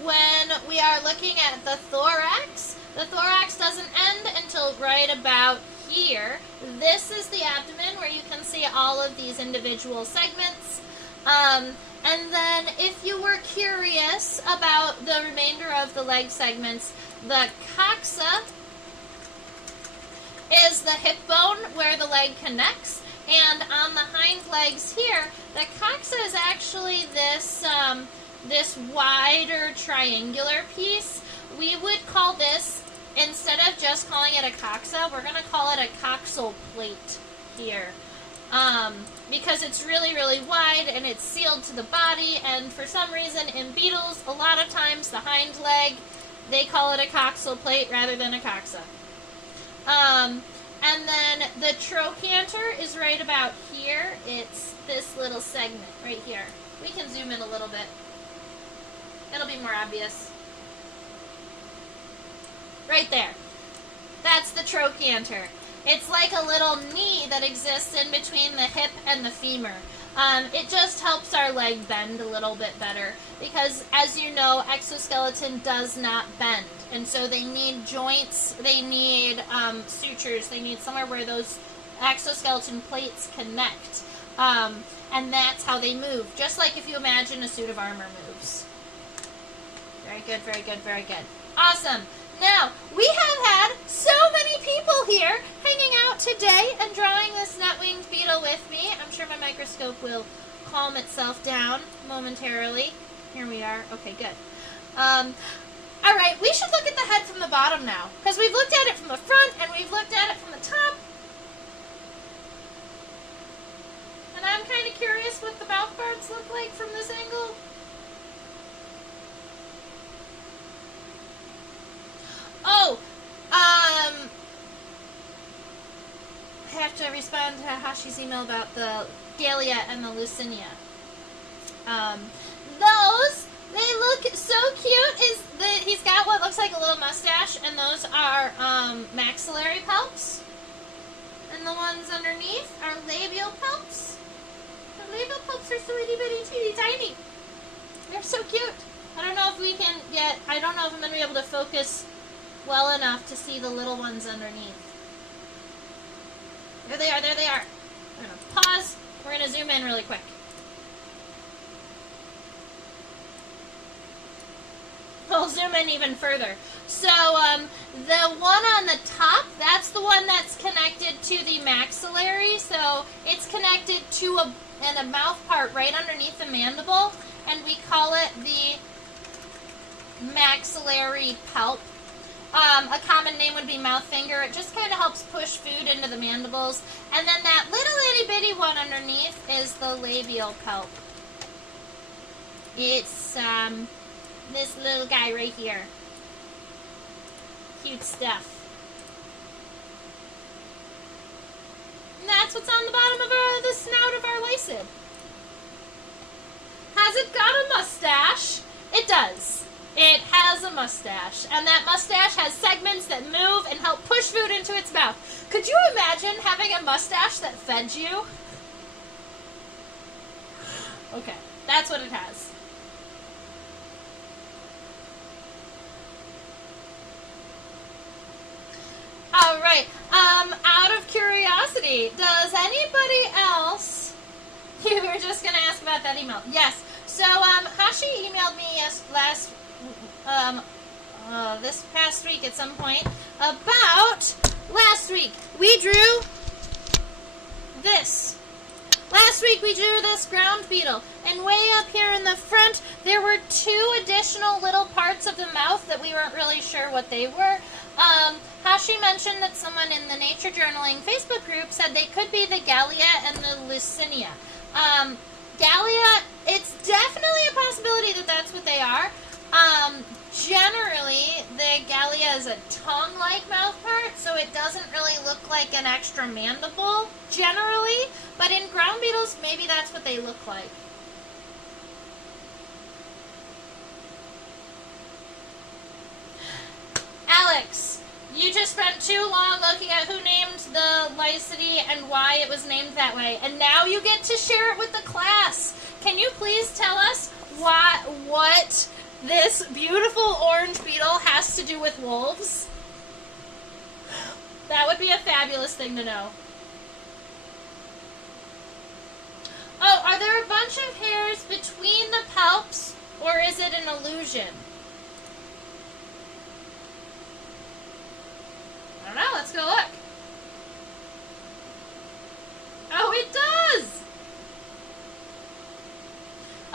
When we are looking at the thorax doesn't end until right about here. This is the abdomen where you can see all of these individual segments. And then if you were curious about the remainder of the leg segments, the coxa is the hip bone where the leg connects, and on the hind legs here, the coxa is actually this this wider triangular piece. We would call this, instead of just calling it a coxa, we're going to call it a coxal plate here. Because it's really wide and it's sealed to the body, and for some reason in beetles, a lot of times the hind leg, they call it a coxal plate rather than a coxa. And then the trochanter is right about here. It's this little segment right here. We can zoom in a little bit. It'll be more obvious. Right there. That's the trochanter. It's like a little knee that exists in between the hip and the femur. It just helps our leg bend a little bit better because, as you know, exoskeleton does not bend. And so they need joints, they need sutures, they need somewhere where those exoskeleton plates connect. And that's how they move, just like if you imagine a suit of armor moves. Very good, very good, very good. Awesome. Now, we have had so many people here hanging out today and drawing this net-winged beetle with me. I'm sure my microscope will calm itself down momentarily. Here we are. Okay, good. Alright, we should look at the head from the bottom now, because we've looked at it from the front and we've looked at it from the top. And I'm kind of curious what the mouth parts look like from this angle. have to respond to Hashi's email about the Gallia and the Lucinia. Those, they look so cute. He's got what looks like a little mustache, and those are maxillary palps. And the ones underneath are labial palps. The labial palps are so itty bitty teeny tiny. They're so cute. I don't know if we can get, I don't know if I'm going to be able to focus well enough to see the little ones underneath. There they are, there they are. I'm going to pause. We're going to zoom in really quick. We'll zoom in even further. So the one on the top, that's the one that's connected to the maxillary. So it's connected to a mouth part right underneath the mandible, and we call it the maxillary palp. A common name would be mouth finger. It just kind of helps push food into the mandibles. And then that little itty bitty one underneath is the labial palp. It's this little guy right here. Cute stuff. And that's what's on the bottom of the snout of our Lycid. Has it got a mustache? It does. It has a mustache. And that mustache has segments that move and help push food into its mouth. Could you imagine having a mustache that fed you? Okay, that's what it has. All right. Out of curiosity, does anybody else? You were just gonna ask about that email. Yes. So Hashi emailed me this past week at some point about last week. We drew this. Last week we drew this ground beetle, and way up here in the front there were 2 additional little parts of the mouth that we weren't really sure what they were. Hashi mentioned that someone in the Nature Journaling Facebook group said they could be the Gallia and the Lucinia. Gallia, it's definitely a possibility that that's what they are. Generally, the Gallia is a tongue-like mouth part, so it doesn't really look like an extra mandible, generally. But in ground beetles, maybe that's what they look like. Alex, you just spent too long looking at who named the Lycidae and why it was named that way, and now you get to share it with the class. Can you please tell us what this beautiful orange beetle has to do with wolves? That would be a fabulous thing to know. Oh, are there a bunch of hairs between the palps, or is it an illusion? I don't know, let's go look. Oh, it does!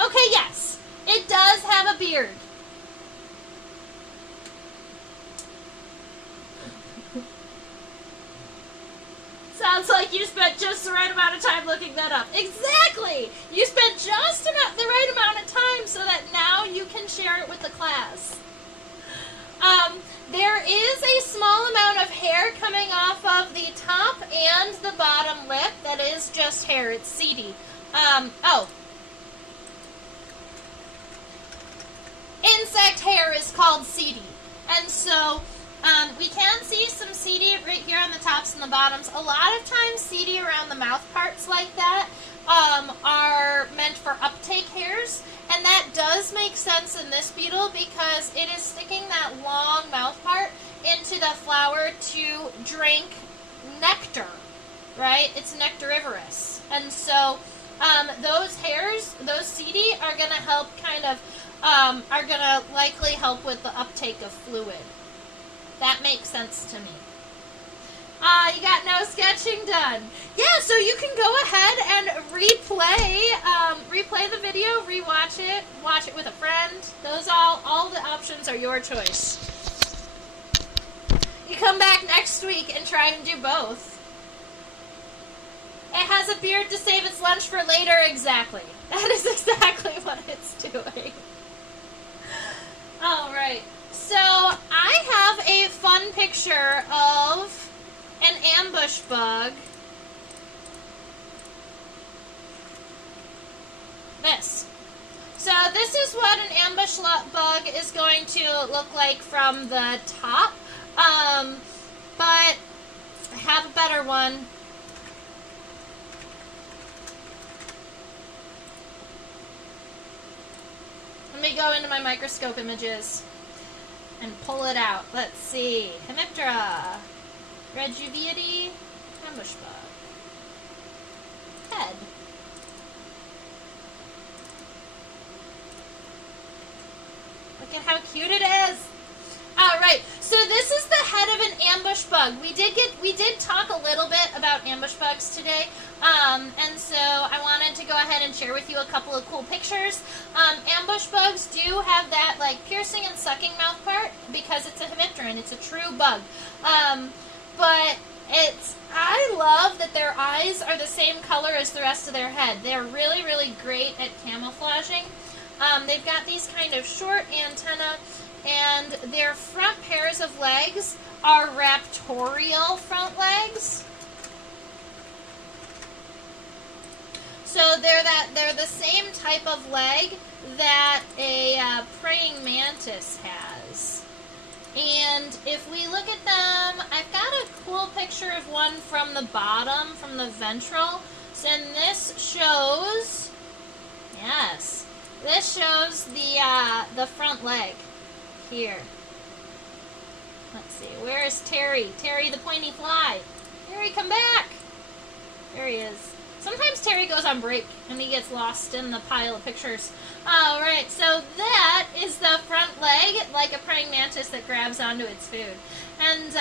Okay, yes, it does have a beard. Sounds like you spent just the right amount of time looking that up. Exactly! You spent just the right amount of time so that now you can share it with the class. There is a small amount of hair coming off of the top and the bottom lip that is just hair. It's seedy. Insect hair is called seedy. And so we can see some seedy right here on the tops and the bottoms. A lot of times seedy around the mouth parts like that are meant for uptake hairs. And that does make sense in this beetle because it is sticking that long mouth part into the flower to drink nectar, right? It's nectarivorous. And so those hairs, those seedy, are going to help are going to likely help with the uptake of fluid. That makes sense to me. You got no sketching done. Yeah, so you can go ahead and replay the video, rewatch it, watch it with a friend. Those all the options are your choice. You come back next week and try and do both. It has a beard to save its lunch for later, exactly. That is exactly what it's doing. Alright, so I have a fun picture of an ambush bug This is what an ambush bug is going to look like from the top, but I have a better one. Let me go into my microscope images and pull it out. Let's see. Hemiptera, Rejuveity, ambush bug, head. Look at how cute it is. All right, so this is the head of an ambush bug. We did talk a little bit about ambush bugs today, and so I wanted to go ahead and share with you a couple of cool pictures. Ambush bugs do have that like piercing and sucking mouth part because it's a hemipteran. It's a true bug, but I love that their eyes are the same color as the rest of their head. They're really, really great at camouflaging. They've got these kind of short antennae, and their front pairs of legs are raptorial front legs. So they're the same type of leg that a praying mantis has. And if we look at them, I've got a cool picture of one from the bottom, from the ventral. And this shows, yes, this shows the front leg here. Let's see, where is Terry? Terry the pointy fly. Terry, come back. There he is. Sometimes Terry goes on break and he gets lost in the pile of pictures. All right, so that is the front leg, like a praying mantis that grabs onto its food. And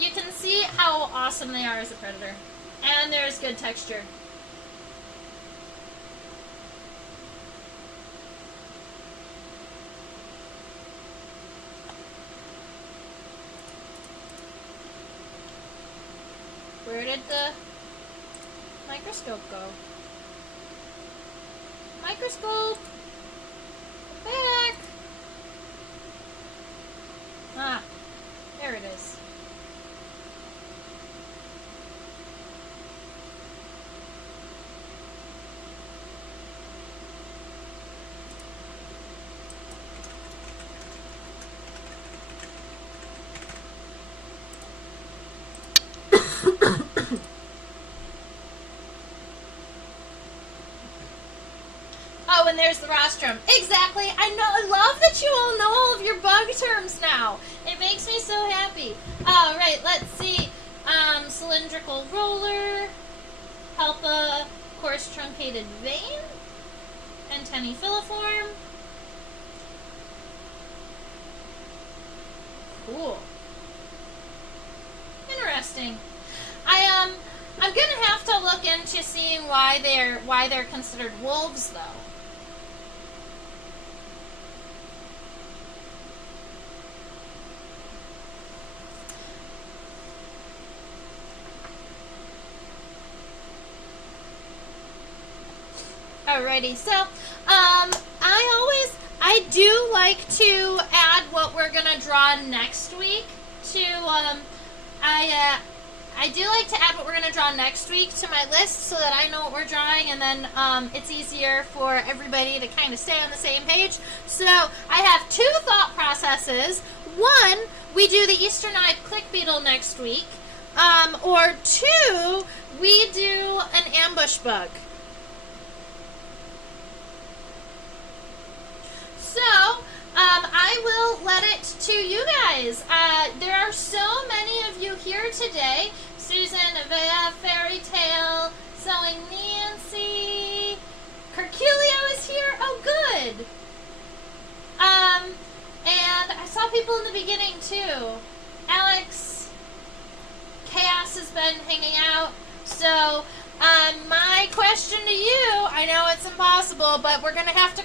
you can see how awesome they are as a predator. And there's good texture. Where did the microscope go? Microscope! Come back! Ah, there it is. Oh, and there's the rostrum. Exactly. I love that you all know all of your bug terms now. It makes me so happy. All right, let's see. Cylindrical roller, palpa, coarse truncated vein, antennae filiform. Cool. Interesting. I'm gonna have to look into seeing why they're considered wolves, though. Alrighty, so I do like to add what we're gonna draw next week to I do like to add what we're going to draw next week to my list so that I know what we're drawing, and then it's easier for everybody to kind of stay on the same page. So I have two thought processes. One, we do the eastern-eyed click beetle next week, or two, we do an ambush bug. So, I will let it to you guys. There are so many of you here today. Susan, Avea, Fairy Tale, Sewing Nancy, Curculio is here. Oh, good. And I saw people in the beginning, too. Alex, Chaos has been hanging out. So, my question to you, I know it's impossible, but we're going to have to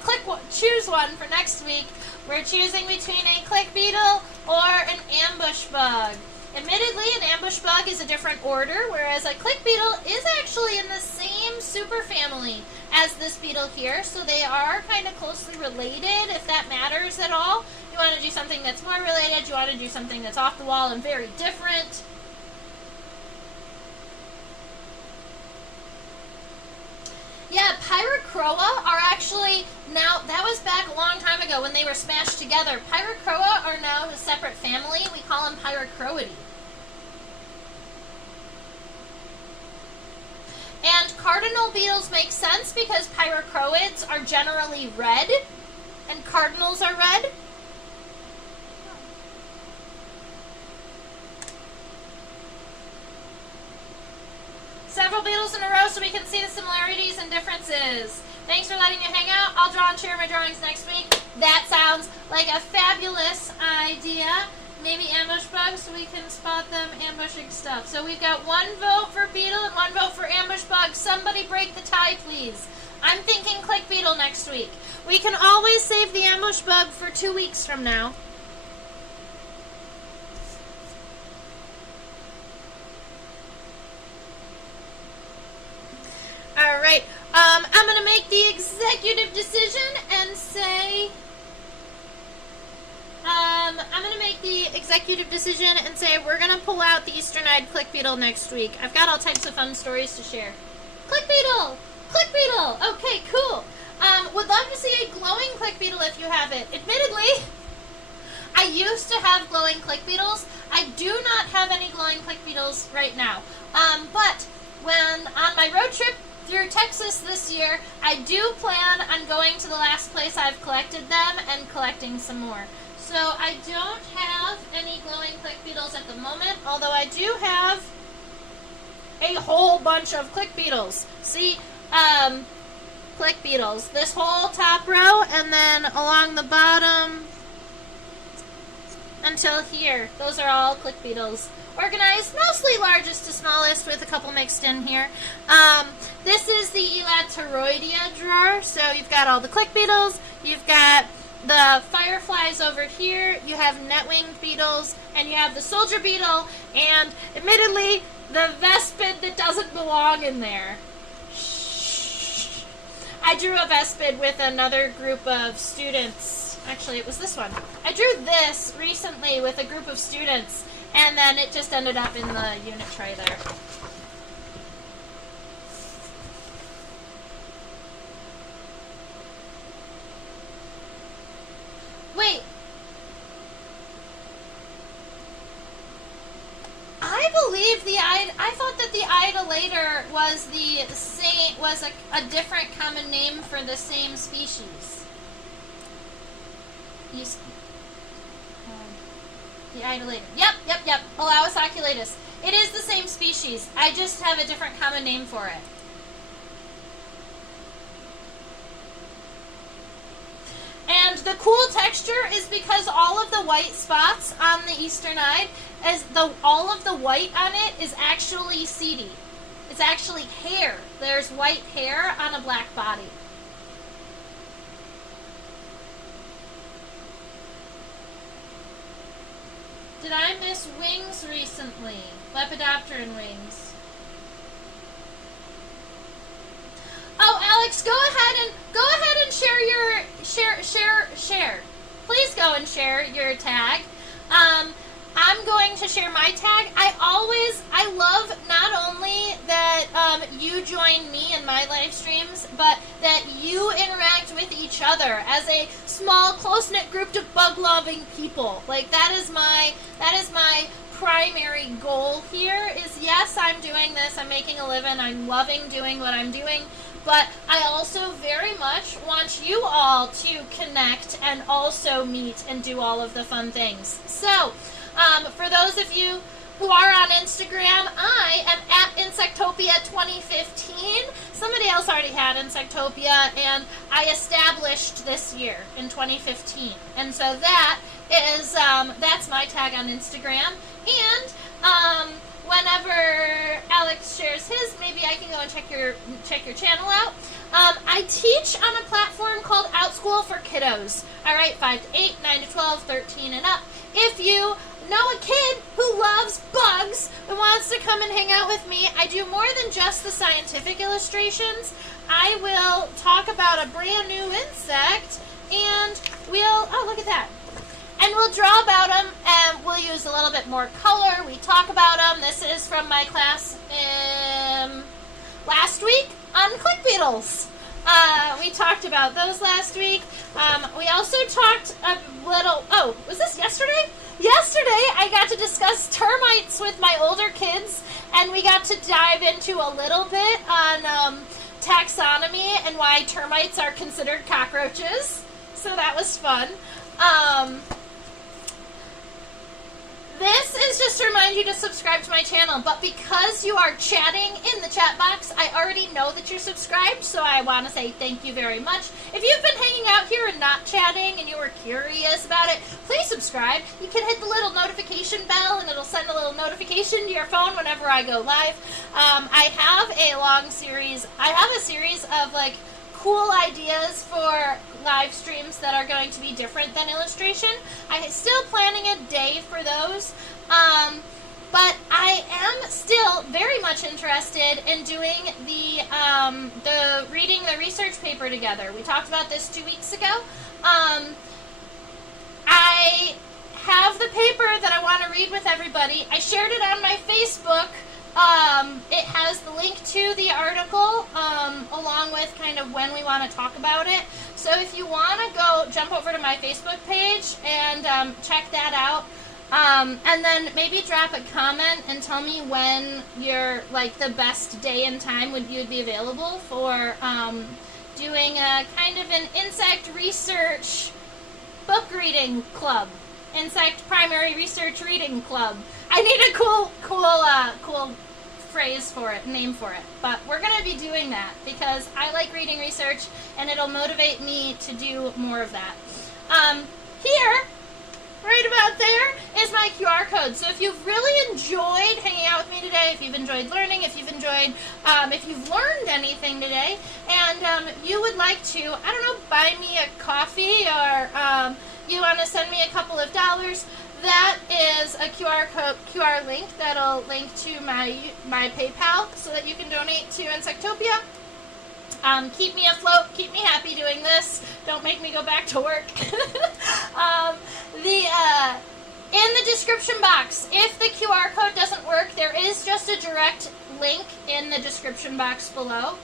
choose one for next week. We're choosing between a click beetle or an ambush bug. Admittedly, an ambush bug is a different order, whereas a click beetle is actually in the same superfamily as this beetle here, so they are kind of closely related, if that matters at all. You want to do something that's more related, you want to do something that's off the wall and very different. Yeah, Pyracroa are actually now, that was back a long time ago when they were smashed together. Pyracroa are now a separate family. We call them Pyracroidae. And cardinal beetles make sense because pyracroids are generally red and cardinals are red. Several beetles in a row so we can see the similarities and differences. Thanks for letting me hang out. I'll draw and share my drawings next week. That sounds like a fabulous idea. Maybe ambush bugs so we can spot them ambushing stuff. So we've got 1 vote for beetle and 1 vote for ambush bug. Somebody break the tie, please. I'm thinking click beetle next week. We can always save the ambush bug for 2 weeks from now. All right. I'm going to make the executive decision and say... I'm going to make the executive decision and say we're going to pull out the eastern-eyed click beetle next week. I've got all types of fun stories to share. Click beetle! Click beetle! Okay, cool. Would love to see a glowing click beetle if you have it. Admittedly, I used to have glowing click beetles. I do not have any glowing click beetles right now. But when on my road trip through Texas this year, I do plan on going to the last place I've collected them and collecting some more. So I don't have any glowing click beetles at the moment, although I do have a whole bunch of click beetles. See, click beetles. This whole top row and then along the bottom until here. Those are all click beetles. Organized, mostly largest to smallest with a couple mixed in here. This is the Elateroidea drawer. So you've got all the click beetles, you've got the fireflies over here, you have net-winged beetles, and you have the soldier beetle, and admittedly, the vespid that doesn't belong in there. Shh. I drew a vespid with another group of students. Actually, it was this one. I drew this recently with a group of students, and then it just ended up in the unit tray there. Wait. I believe I thought that the idolator was the same, was a different common name for the same species. The idolator. Yep. Olaus oculatus. It is the same species. I just have a different common name for it. And the cool texture is because all of the white spots on the eastern-eyed, all of the white on it is actually seedy. It's actually hair. There's white hair on a black body. Did I miss wings recently? Lepidopteran wings. Oh, Alex, go ahead and share. Please go and share your tag. I'm going to share my tag. I love not only that you join me in my live streams, but that you interact with each other as a small, close-knit group of bug-loving people. Like, that is my primary goal here is, yes, I'm doing this, I'm making a living, I'm loving doing what I'm doing, but I also very much want you all to connect and also meet and do all of the fun things. So, for those of you who are on Instagram, I am at Insectopia 2015. Somebody else already had Insectopia, and I established this year in 2015. And so that is, that's my tag on Instagram. And, whenever Alex shares his, maybe I can go and check your channel out. I teach on a platform called OutSchool for Kiddos. All right, 5 to 8, 9 to 12, 13 and up. If you know a kid who loves bugs and wants to come and hang out with me, I do more than just the scientific illustrations. I will talk about a brand new insect, and oh, look at that. And we'll draw about them, and we'll use a little bit more color. We talk about them. This is from my class last week on click beetles. We talked about those last week. We also talked a little, oh, was this yesterday? Yesterday, I got to discuss termites with my older kids, and we got to dive into a little bit on taxonomy and why termites are considered cockroaches. So that was fun. This is just to remind you to subscribe to my channel, but because you are chatting in the chat box, I already know that you're subscribed, so I want to say thank you very much. If you've been hanging out here and not chatting and you were curious about it, please subscribe. You can hit the little notification bell and it'll send a little notification to your phone whenever I go live. I have a series of like cool ideas for live streams that are going to be different than illustration. I'm still planning a day for those, but I am still very much interested in doing the reading the research paper together. We talked about this 2 weeks ago. I have the paper that I want to read with everybody. I shared it on my Facebook. It has the link to the article, along with kind of when we want to talk about it. So if you want to go jump over to my Facebook page and check that out, and then maybe drop a comment and tell me when your like the best day and time you'd be available for doing a kind of an insect research book reading club. Insect primary research reading club. I need a cool phrase for it, name for it. But we're going to be doing that because I like reading research and it'll motivate me to do more of that. Here, right about there, is my QR code. So if you've really enjoyed hanging out with me today, if you've enjoyed learning, if you've learned anything today, and you would like to, I don't know, buy me a coffee or you want to send me a couple of dollars, that is a QR link that'll link to my PayPal so that you can donate to Insectopia. Keep me afloat, keep me happy doing this. Don't make me go back to work. In the description box, if the QR code doesn't work, there is just a direct link in the description box below.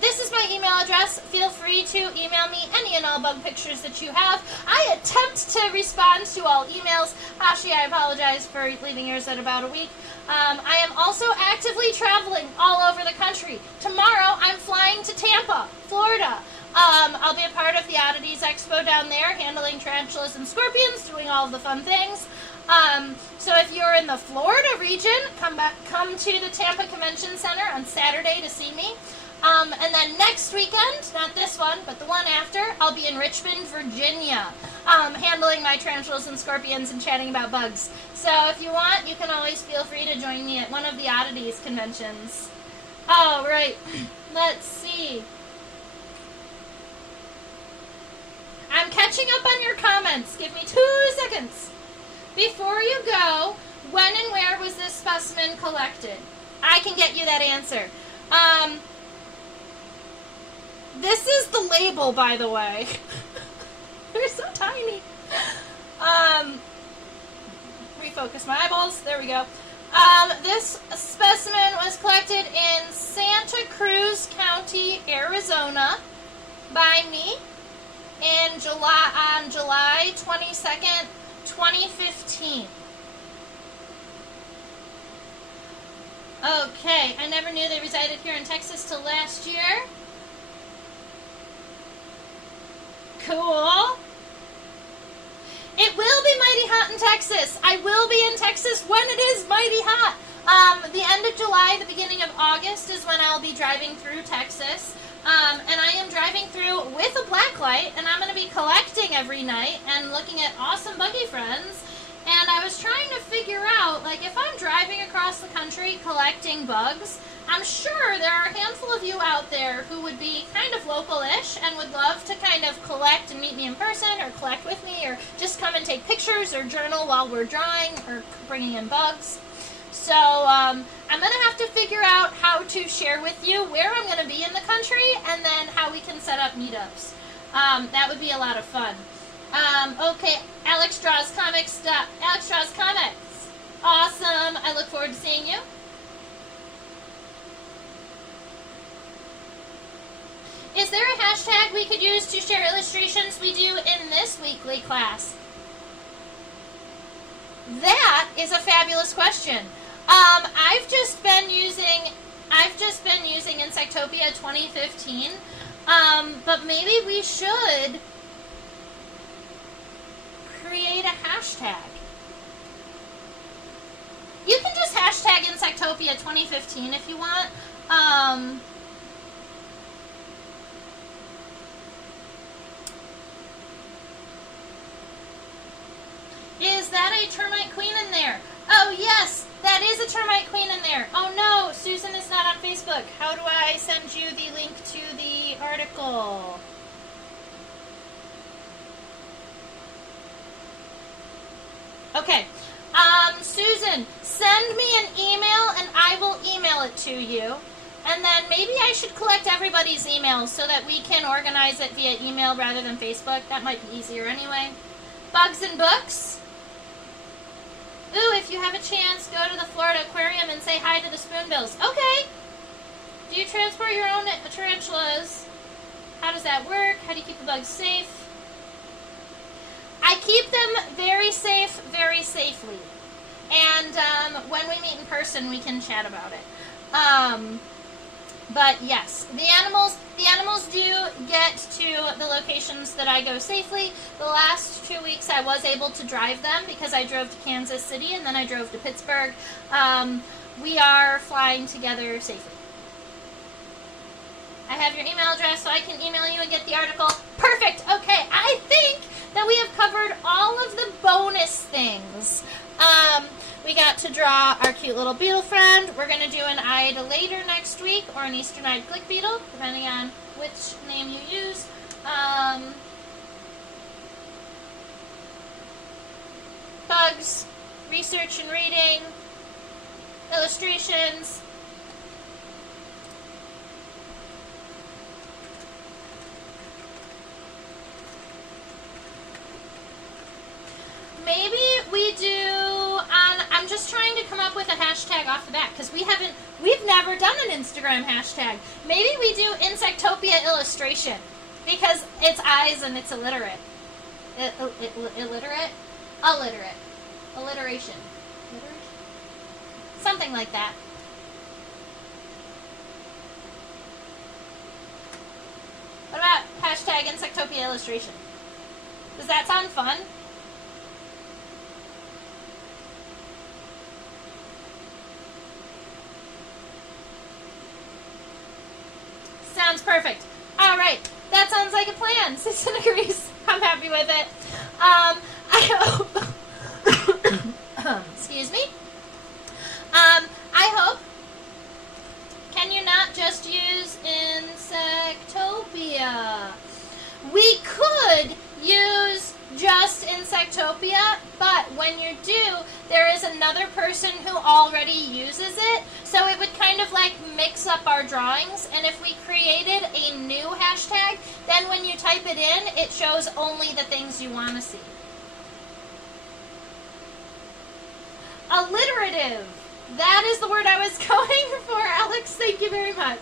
This is my email address. Feel free to email me any and all bug pictures that you have. I attempt to respond to all emails. Hashi, I apologize for leaving yours at about a week. I am also actively traveling all over the country. Tomorrow, I'm flying to Tampa, Florida. I'll be a part of the Oddities Expo down there, handling tarantulas and scorpions, doing all of the fun things. So if you're in the Florida region, come to the Tampa Convention Center on Saturday to see me. And then next weekend, not this one, but the one after, I'll be in Richmond, Virginia, handling my tarantulas and scorpions and chatting about bugs. So if you want, you can always feel free to join me at one of the Oddities conventions. All right, let's see. I'm catching up on your comments. Give me 2 seconds. Before you go, when and where was this specimen collected? I can get you that answer. This is the label, by the way. They're so tiny. Refocus my eyeballs. There we go. This specimen was collected in Santa Cruz County, Arizona, by me on July 22nd, 2015. Okay, I never knew they resided here in Texas till last year. Cool. It will be mighty hot in Texas. I will be in Texas when it is mighty hot. The end of July, the beginning of August is when I'll be driving through Texas. And I am driving through with a blacklight, and I'm going to be collecting every night and looking at awesome buggy friends. And I was trying to figure out, like, if I'm driving across the country collecting bugs, I'm sure there are a handful of you out there who would be kind of local-ish and would love to kind of collect and meet me in person or collect with me or just come and take pictures or journal while we're drawing or bringing in bugs. So I'm going to have to figure out how to share with you where I'm going to be in the country and then how we can set up meetups. That would be a lot of fun. Okay, Alex Draws Comics. Alex Draws Comics. Awesome. I look forward to seeing you. hashtag we could use to share illustrations we do in this weekly class? That is a fabulous question. I've just been using Insectopia 2015, but maybe we should create a hashtag. You can just hashtag Insectopia 2015 if you want. Is that a termite queen in there? Oh yes, that is a termite queen in there. Oh no, Susan is not on Facebook. How do I send you the link to the article? Okay, Susan, send me an email and I will email it to you. And then maybe I should collect everybody's emails so that we can organize it via email rather than Facebook. That might be easier anyway. Bugs and books. Ooh, if you have a chance, go to the Florida Aquarium and say hi to the spoonbills. Okay. Do you transport your own tarantulas? How does that work? How do you keep the bugs safe? I keep them very safe, very safely. And when we meet in person, we can chat about it. But yes, the animals do get to the locations that I go safely. The last 2 weeks I was able to drive them because I drove to Kansas City and then I drove to Pittsburgh. We are flying together safely. I have your email address so I can email you and get the article. Perfect! Okay, I think that we have covered all of the bonus things. We got to draw our cute little beetle friend. We're going to do an eyed later next week, or an eastern-eyed click beetle, depending on which name you use. Bugs, research and reading, illustrations. Maybe we do, I'm just trying to come up with a hashtag off the bat, because we've never done an Instagram hashtag. Maybe we do Insectopia illustration, because it's eyes and it's illiterate. Illiterate? Alliterate. Alliteration. Something like that. What about hashtag Insectopia illustration? Does that sound fun? Sounds perfect. All right, that sounds like a plan. Susan agrees. I'm happy with it. I hope. Excuse me. I hope. Can you not just use Insectopia? We could use just Insectopia, but when you do, there is another person who already uses it, so it would kind of like mix up our drawings, and if we created a new hashtag, then when you type it in, it shows only the things you want to see. Alliterative. That is the word I was going for, Alex. Thank you very much.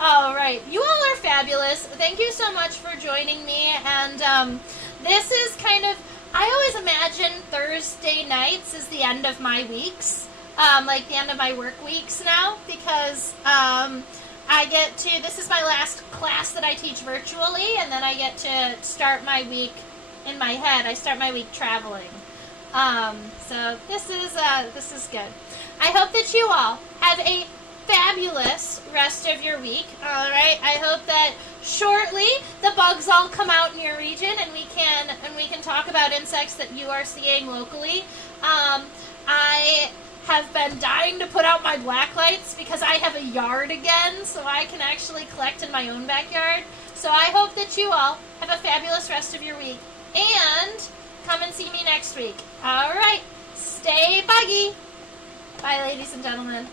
All right, you all are fabulous. Thank you so much for joining me. And this is kind of, I always imagine Thursday nights is the end of my weeks, like the end of my work weeks now, because I get to, this is my last class that I teach virtually, and then I get to start my week in my head. I start my week traveling. So this is good. I hope that you all have a fabulous rest of your week. All right. I hope that shortly the bugs all come out in your region, and we can talk about insects that you are seeing locally. I have been dying to put out my black lights because I have a yard again, so I can actually collect in my own backyard. So I hope that you all have a fabulous rest of your week, and come and see me next week. All right. Stay buggy. Bye, ladies and gentlemen.